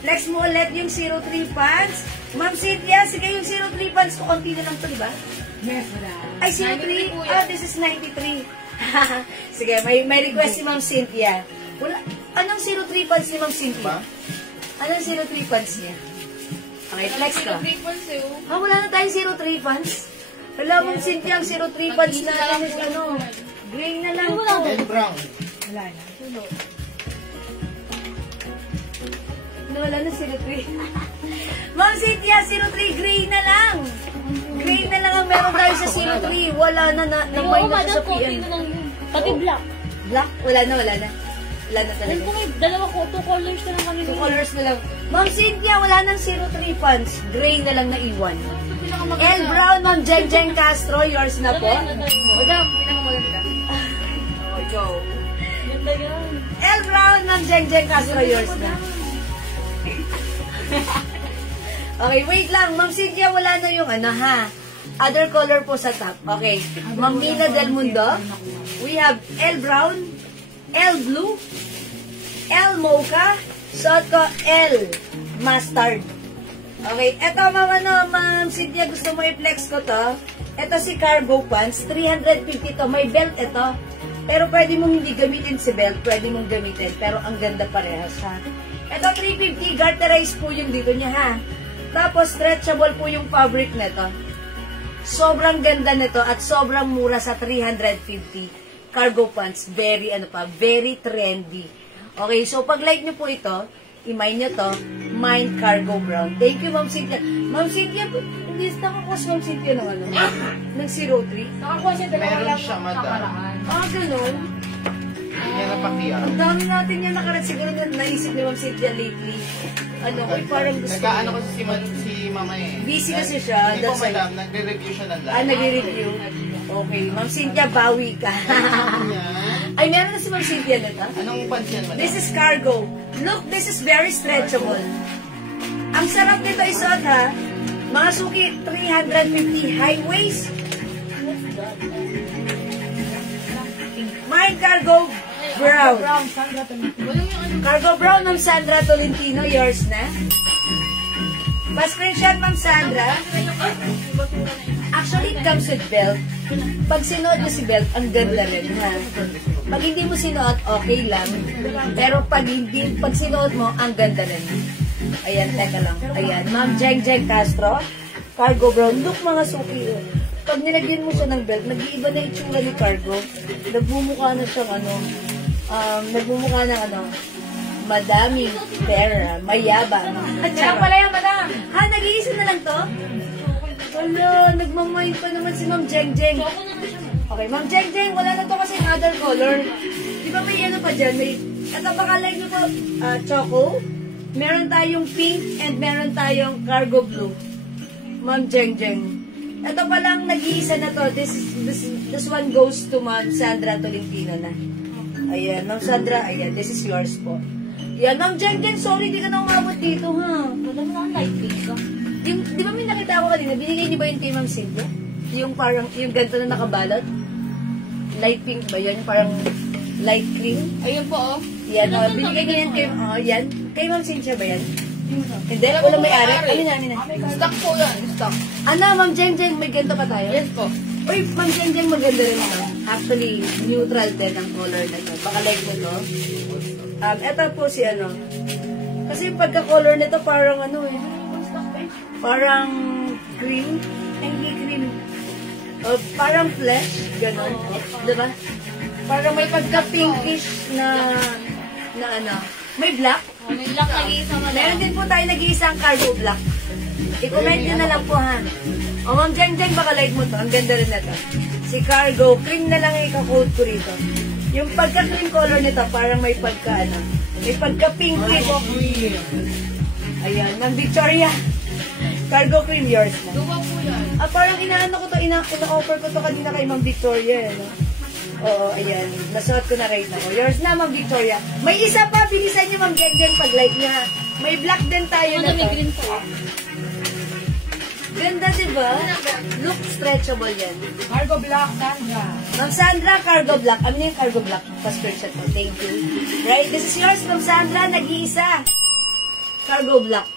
Flex mo ulit yung 03 pants. Ma'am Cynthia, sige yung 03 pants ko. Konti na lang to, di ba? Yes, wala. Ay, 03. This is 93. Sige, may request si Ma'am Cynthia. Wala. Anong 03 pants ni Ma'am Cynthia? Anong 03 pants niya? Okay, flex ko. Wala na tayong 03 pants. Wala, Ma'am Cynthia, ang 03 pants natin is ano, gray na lang po. And brown. Wala na. Wala na 03. Ma'am Cynthia, 03 gray na lang. Gray na lang ang meron tayo sa 03. Wala na, may na siya sa PM. Pati black. Black? Wala na. Wala na talaga. Ano po may dalawa ko, 2 colors na lang kami. 2 colors na lang. Ma'am Cynthia, wala nang 03 pants. Gray na lang na iwan. L Brown, Ma'am Jeng Castro, yours na po. Madam, pinakamaganda. Oh, go. Ganda yan. L Brown, Ma'am Jeng Castro, yours na. Okay, wait lang. Ma'am Cynthia, wala na yung ano, ha? Other color po sa top. Okay. Ma'am Nina Del Mundo. We have L Brown, L Blue, L Mocha, suot ko L Mustard. Okay, eto Ma'am Cynthia, gusto mo i-flex ko to. Eto si cargo pants, 350 to. May belt ito. Pero pwede mong hindi gamitin si belt, pwede mong gamitin. Pero ang ganda parehas, ha? Ito 350, garterize po yung dito niya, ha? Tapos stretchable po yung fabric nito. Sobrang ganda nito at sobrang mura sa 350. Cargo pants, very very trendy. Okay, so pag like nyo po ito, i-mine nyo to, mine cargo brown. Thank you, Ma'am Cynthia. Ma'am Cynthia, hindi nakakuha Ma'am Cynthia ng ano? Ng 03? Nakakuha siya dalawa Meron lang siya, sa madam. nakaraan. Ganun. Hindi niya napakiyar. Ang dami natin yung nakarat. Siguro na naisip ni Ma'am Cynthia lately. Parang gusto Nagkaano kasi si mama eh. Busy kasi siya. Hindi po, That's why. madam. Nagre-review siya ng live. Nagre-review. Okay, Ma'am Cynthia, bawi ka. Yan. Ay, meron na si Ma'am Cynthia nito. Anong pants yan, madam? This is cargo. Look, this is very stretchable. Ang sarap nito isuot, ha? Mga suki, 350 high waist. Mine cargo brown. Brown, Sandra, Cargo brown ng Sandra Tolentino, yours na. Pa-screenshot, Ma'am Sandra. Actually, it comes with belt. Pag sinuot mo si belt, ang ganda rin, ha? Pag hindi mo sinuot, okay lang. Pero pag sinuot mo, ang ganda rin. Ayan, teka lang. Ayan, Ma'am Jeng Castro. Cargo brown. Look, mga suki. Pag nilagyan mo siya ng belt, nag-iiba na yung tsura ni cargo. Nagmumukha na siyang nagmumukha ng madaming pera, mayabang. Kaya pala yan, madam. Ha, nag-iisa na lang to? Wala, nagmamayin pa naman si Ma'am Jeng. Okay, Ma'am Jeng, wala na to kasi other color. Di ba may ano pa dyan? At ang pakalay nyo po, choco. Meron tayong pink and meron tayong cargo blue. Ma'am Jeng. Ito palang nag-iisa na to. This one goes to Ma'am Sandra Tolentino na. Ayan, Ma'am Sandra, ayan, this is yours po. Yan, Ma'am Jeng, sorry, di ka na umabot dito, ha? Wala mo na light pink ka. Di ba may nakita ko kanina, binigay niyo ba yung kay Ma'am Cynthia? Yung parang, yung ganito na nakabalot? Light pink ba yun? Parang light cream? Ayun po, oh. Yan, binigay niyo yan kay, yan. Kay Ma'am Cynthia ba yan? Hindi, wala may-ari. Amin na. Stock po yan, stock. Ano, Ma'am Jeng, may ganito pa tayo? Yes po. Uy, Ma'am Jeng, maganda rin ito. Actually, neutral din ang color na ito. Baka like mo to. Ito po si kasi yung pagka-color nito parang parang cream. Hindi cream. Parang flesh. Ganon. Diba? Parang may pagka-pinkish na may black. May black nag-iisa man. Meron din po tayo nag-iisang cargo black. I-comment nyo na lang po, ha. O, Ma'am Jeng, baka like mo to. Ang ganda rin na to. Si cargo, cream na lang ika-coat ko rito. Yung pagka-cream color nito, parang may may pagka-pinkish. Ayan, Ma'am Victoria. Cargo cream, yours na. Duwa po yan. Parang ina-offer ko to kanina kay Ma'am Victoria, Oo, ayan. Nasuot ko na right now. Yours na, Ma'am Victoria. May isa pa, bilisan niyo, Ma'am Jeng, pag-like niya. May black din tayo na to. May green po. Ganda, diba? Look stretchable yan. Cargo black, Sandra. Ma'am Sandra, cargo black. Amin yung cargo black. Pa-screenshot ko. Thank you. Right, this is yours, Ma'am Sandra. Nag-iisa. Cargo black.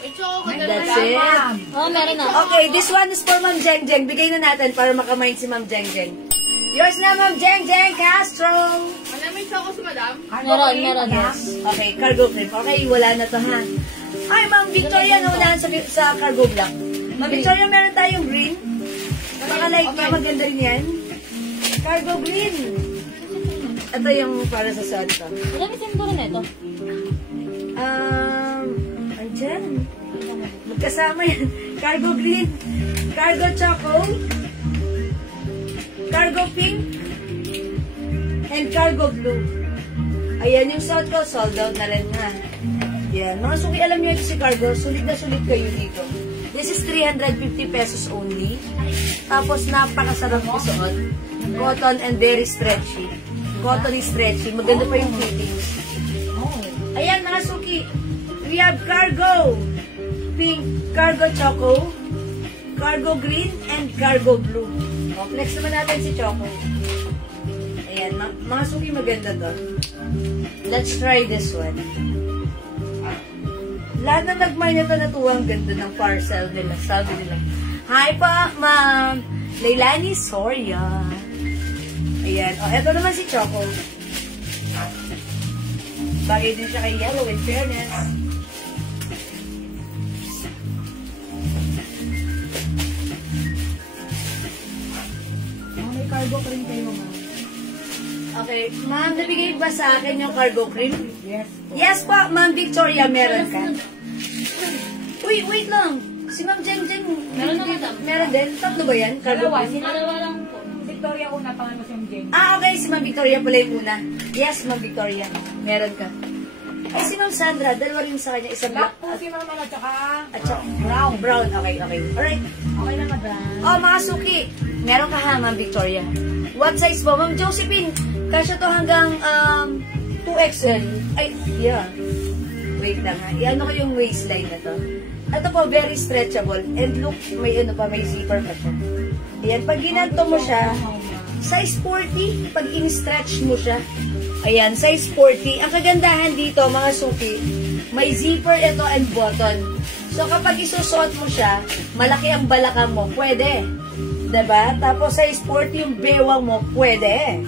May choco ka That's dalawa. it. Ma'am. Oh, meron na. Okay, this one is for Ma'am Jeng Jeng. Bigay na natin para makamind si Ma'am Jeng Jeng. Yours na, Ma'am Jeng Jeng Castro. Wala may choco si madam? Meron. Yes. Okay, cargo flip. Okay, wala na to ha. Ay, Ma'am Victoria, naunahan sa cargo black. Ma'am Victoria, meron tayong green. Baka like niya, maganda rin yan. Cargo green. Ito yung para sa Santa. Wala may semburo na ito. Andyan. Magkasama yan. Cargo green. Cargo choco. Cargo pink. And cargo blue. Ayan yung suot ko. Sold out na rin ha. Yan. Mga suki, alam niyo si cargo. Sulit na sulit kayo dito. This is 350 pesos only. Tapos napakasarap isuot. Cotton and very stretchy. Cotton is stretchy. Maganda pa yung fittings. Ayan mga suki. We have cargo pink, cargo choco, cargo green, and cargo blue. O, flex naman natin si choco. Ayan, mga suki maganda to. Let's try this one. Lahat na nag-mine nito natuwang ganda ng parcel nila. Sabi nila, hi pa, ma'am. Leilani Soria. Ayan. O, eto naman si choco. Bagay din siya kay yellow, in fairness. May cargo cream kayo, ma'am. Okay. Ma'am, nabigay ba sa akin yung cargo cream? Yes. Yes po, Ma'am Victoria, meron ka. Uy, wait lang. Si Ma'am Jeng Jeng, Meron na, madam. meron din. Tatlo ba yan? Cargo Dalawa. cream? Dalawa lang po. Victoria una, pangalan si Jeng. Okay. Si Ma'am Victoria pala yung una. Yes, Ma'am Victoria. Meron ka. Ay, si Ma'am Sandra, dalawa rin sa kanya. Isang Black black po si Mama at saka at saka brown. Brown, okay. Alright. okay na madam. Oh, mga suki. Meron ka ha, Ma'am Victoria. What size po? Ma'am Josephine, kasya to hanggang 2XL. Ay, yeah. Wait lang ha. Iano ko yung waistline na to. Ito po, very stretchable. And look, may may zipper pa siya. Ayan, pag ginanto mo siya, size 40, pag in-stretch mo siya, ayan, size 40. Ang kagandahan dito, mga suki, may zipper ito and button. So, kapag isusuot mo siya, malaki ang balakang mo, pwede. Diba? Tapos, size 40 yung bewang mo, pwede.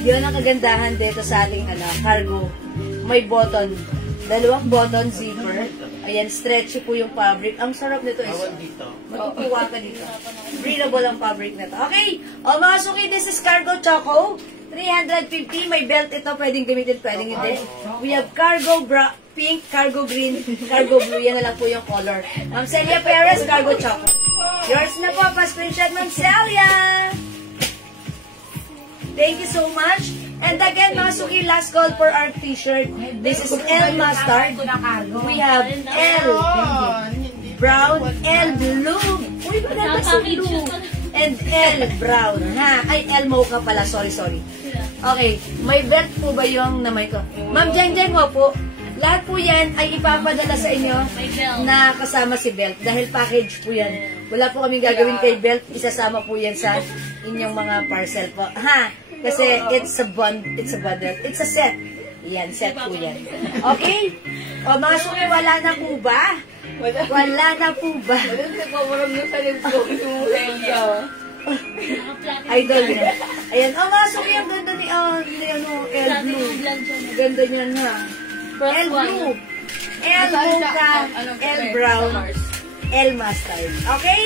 Yun ang kagandahan dito sa ating cargo. May button. Dalawang button zipper. Ayan, stretchy po yung fabric. Ang sarap nito is, matutuwa ka dito. Breathable ang fabric nito. Okay. O, mga suki, this is cargo choco. 350. May belt ito. Pwedeng gamitin, pwedeng hindi. We have cargo pink, cargo green, cargo blue. Yan na lang po yung color. Ma'am Celia Perez, cargo choco. Yours na po. Pa-screenshot, Ma'am Celia. Thank you so much. And again, mga suki, last call for our t-shirt. This is L Mustard. We have L Brown, L Blue. Uy, maganda sa blue. And L Brown. Ha? Ay, L Mocha pala. Sorry. Okay. May belt po ba yung namay ko? Ma'am Jeng Jeng po. Lahat po yan ay ipapadala sa inyo na kasama si belt. Dahil package po yan. Wala po kaming gagawin kay belt. Isasama po yan sa inyong mga parcel po. Ha? Kasi it's a bundle. It's a set. Yan, set po yan. Okay? O mga suki, wala na po ba? Wala na po ba? Idol niya. Ayan. O mga suki, ang ganda ni L Blue. Ganda niyan ha. L Blue. L Mocha. L Brown. L Mustard. Okay?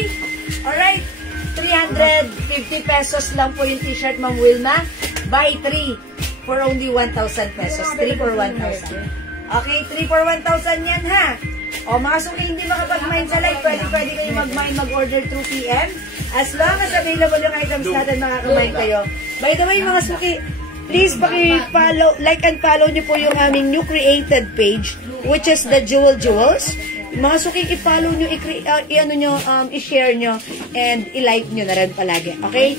Alright. 350 pesos lang po yung t-shirt, Ma'am Wilma. Buy 3 for only 1,000 pesos. 3 for 1,000. Okay, 3 for 1,000 yan ha. O mga suki, hindi makapag-mine sa live, pwede kayo mag-mine, mag-order through PM. As long as available yung items natin, makaka-mine kayo. By the way, mga suki, please paki-follow, like and follow nyo po yung aming new created page, which is the Jewels. Mga suki, i-follow nyo, i-share nyo, and i-like nyo na rin palagi. Okay?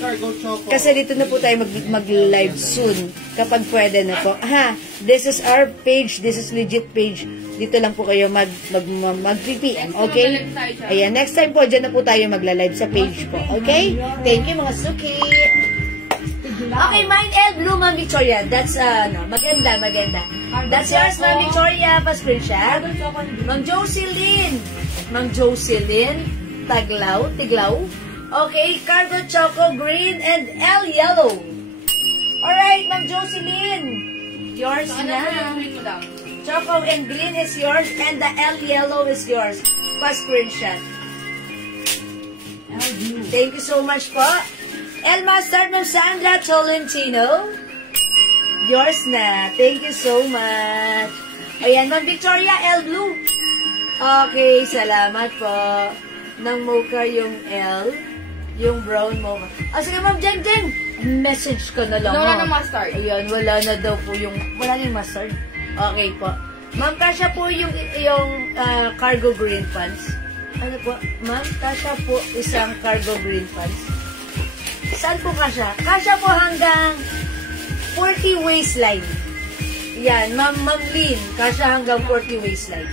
Kasi dito na po tayo mag-live soon. Kapag pwede na po. Ha? This is our page. This is legit page. Dito lang po kayo mag-PPM. Okay? Ayan. Next time po, dyan na po tayo magla-live sa page po. Okay? Thank you, mga suki. Okay, mine L Blue, Ma'am Victoria. That's, maganda, maganda. That's yours, Ma'am Victoria. Pa-screenshot. Ma'am Jocelyn. Ma'am Jocelyn. Tiglaw. Okay, Cargo Choco Green and L Yellow. Alright, Ma'am Jocelyn. Yours na. Choco and Green is yours and the L Yellow is yours. Pa-screenshot. Thank you so much po. El Mustard, Ma'am Sandra Tolentino. Yours na. Thank you so much. Ayan, Ma'am Victoria, L Blue. Okay, salamat po. Nang mocha yung L, yung brown mocha. Sige, Ma'am Jen, message ko na lang. Wala na mustard. Ayan, wala na daw po yung, wala na yung mustard. Okay po. Ma'am, kasya po yung cargo green pants. Ano po? Ma'am, kasya po isang cargo green pants. Saan po kasya? Kasya po hanggang 40 waistline. Yan, Ma'am Lynn, kasya hanggang 40 waistline.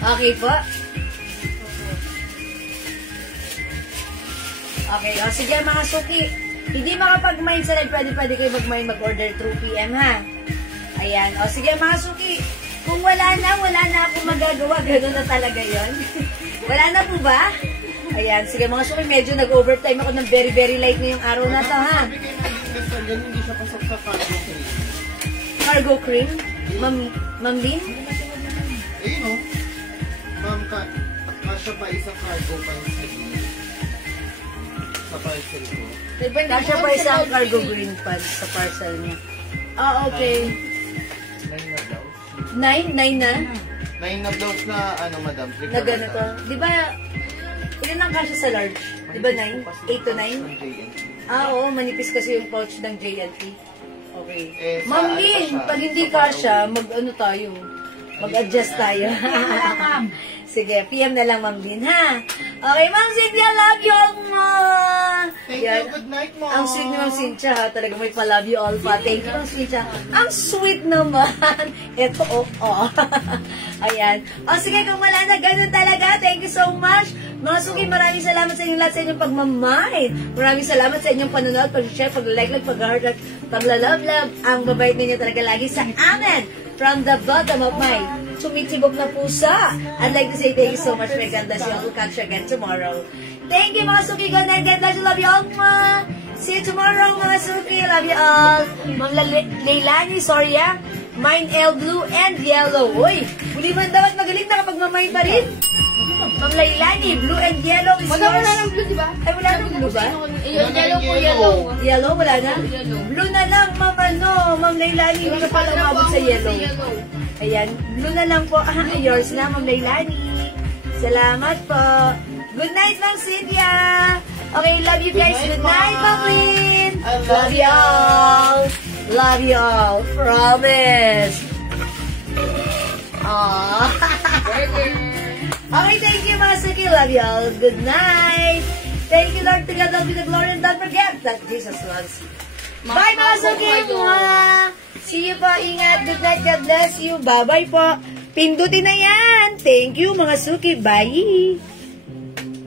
Okay po? Okay, o sige mga suki. Hindi makapag-mind sa live, pwede kayo mag-order through PM ha. Ayan, o sige mga suki. Kung wala na ako magagawa. Ganun na talaga yon. Wala na po ba? Ayan, sige mga suki, medyo nag-overtime ako ng very, very light ngayong araw na to, ha? Sabi kayo mag-investor dyan, hindi siya pasok sa cargo cream. Cargo cream? Ma'am Lynn? Ayun o. Ma'am, kasya pa isang cargo pants sa parcel ko. Kasya pa isang cargo green pants sa parcel niya. Ah, okay. 9 na blouse. 9 na? 9 na blouse na, madam. Na ganito. Di ba, ilan ang kasya sa large? Di ba 9? 8 to 9? Ah, oo. Manipis kasi yung pouch ng JNT. Okay. Ma'am Lynn, pag hindi kasya, tayo? Mag-adjust tayo. Sige, PM na lang, Ma'am Lynn, ha? Okay, Ma'am Cynthia, love you all, Thank you, good night, Mom. Ang sweet ni Ma'am Cynthia, ha? Talaga may pa-love you all pa. Thank you, Ma'am Cynthia. Ang sweet naman. Ito, Ayan. O, sige, kung wala na, ganun talaga. Thank you so much. Mga suki, maraming salamat sa inyong lahat sa inyong pagmamahal. Maraming salamat sa inyong panonood, pag-share, pag-like, pag-heart, pag-love. Ang babait ninyo talaga lagi sa amin. From the bottom of my tumitibok na pusa. I'd like to say thank you so much. May God bless you all. We'll catch you again tomorrow. Thank you, mga suki. Good night. God bless you. Love you all. See you tomorrow, mga suki. Love you all. Ma'am Leilani, sorry ah. Mine L Blue and Yellow. Uy, muli man dapat magaling na kapag mamine pa rin. Ma'am Leilani, Blue and Yellow is yours. Wala ng blue, di ba? Ay, wala ng blue ba? Yellow po, yellow. Yellow, wala na? Yellow. Blue na lang, Ma'am Leilani. Hindi ka pala umabot sa yellow. Ayan, blue na lang po. Yours na, Ma'am Leilani. Salamat po. Good night, Ma'am Cynthia. Okay, love you guys. Good night, Ma'am Lynn. Love you all. Love you all. Promise. Aww. Okay, thank you, mga suki. Love you all. Good night. Thank you, Lord. To God be the glory. And don't forget that Jesus loves you. Bye, mga suki. See you po. Ingat. Good night. God bless you. Bye-bye po. Pindutin na yan. Thank you, mga suki. Bye.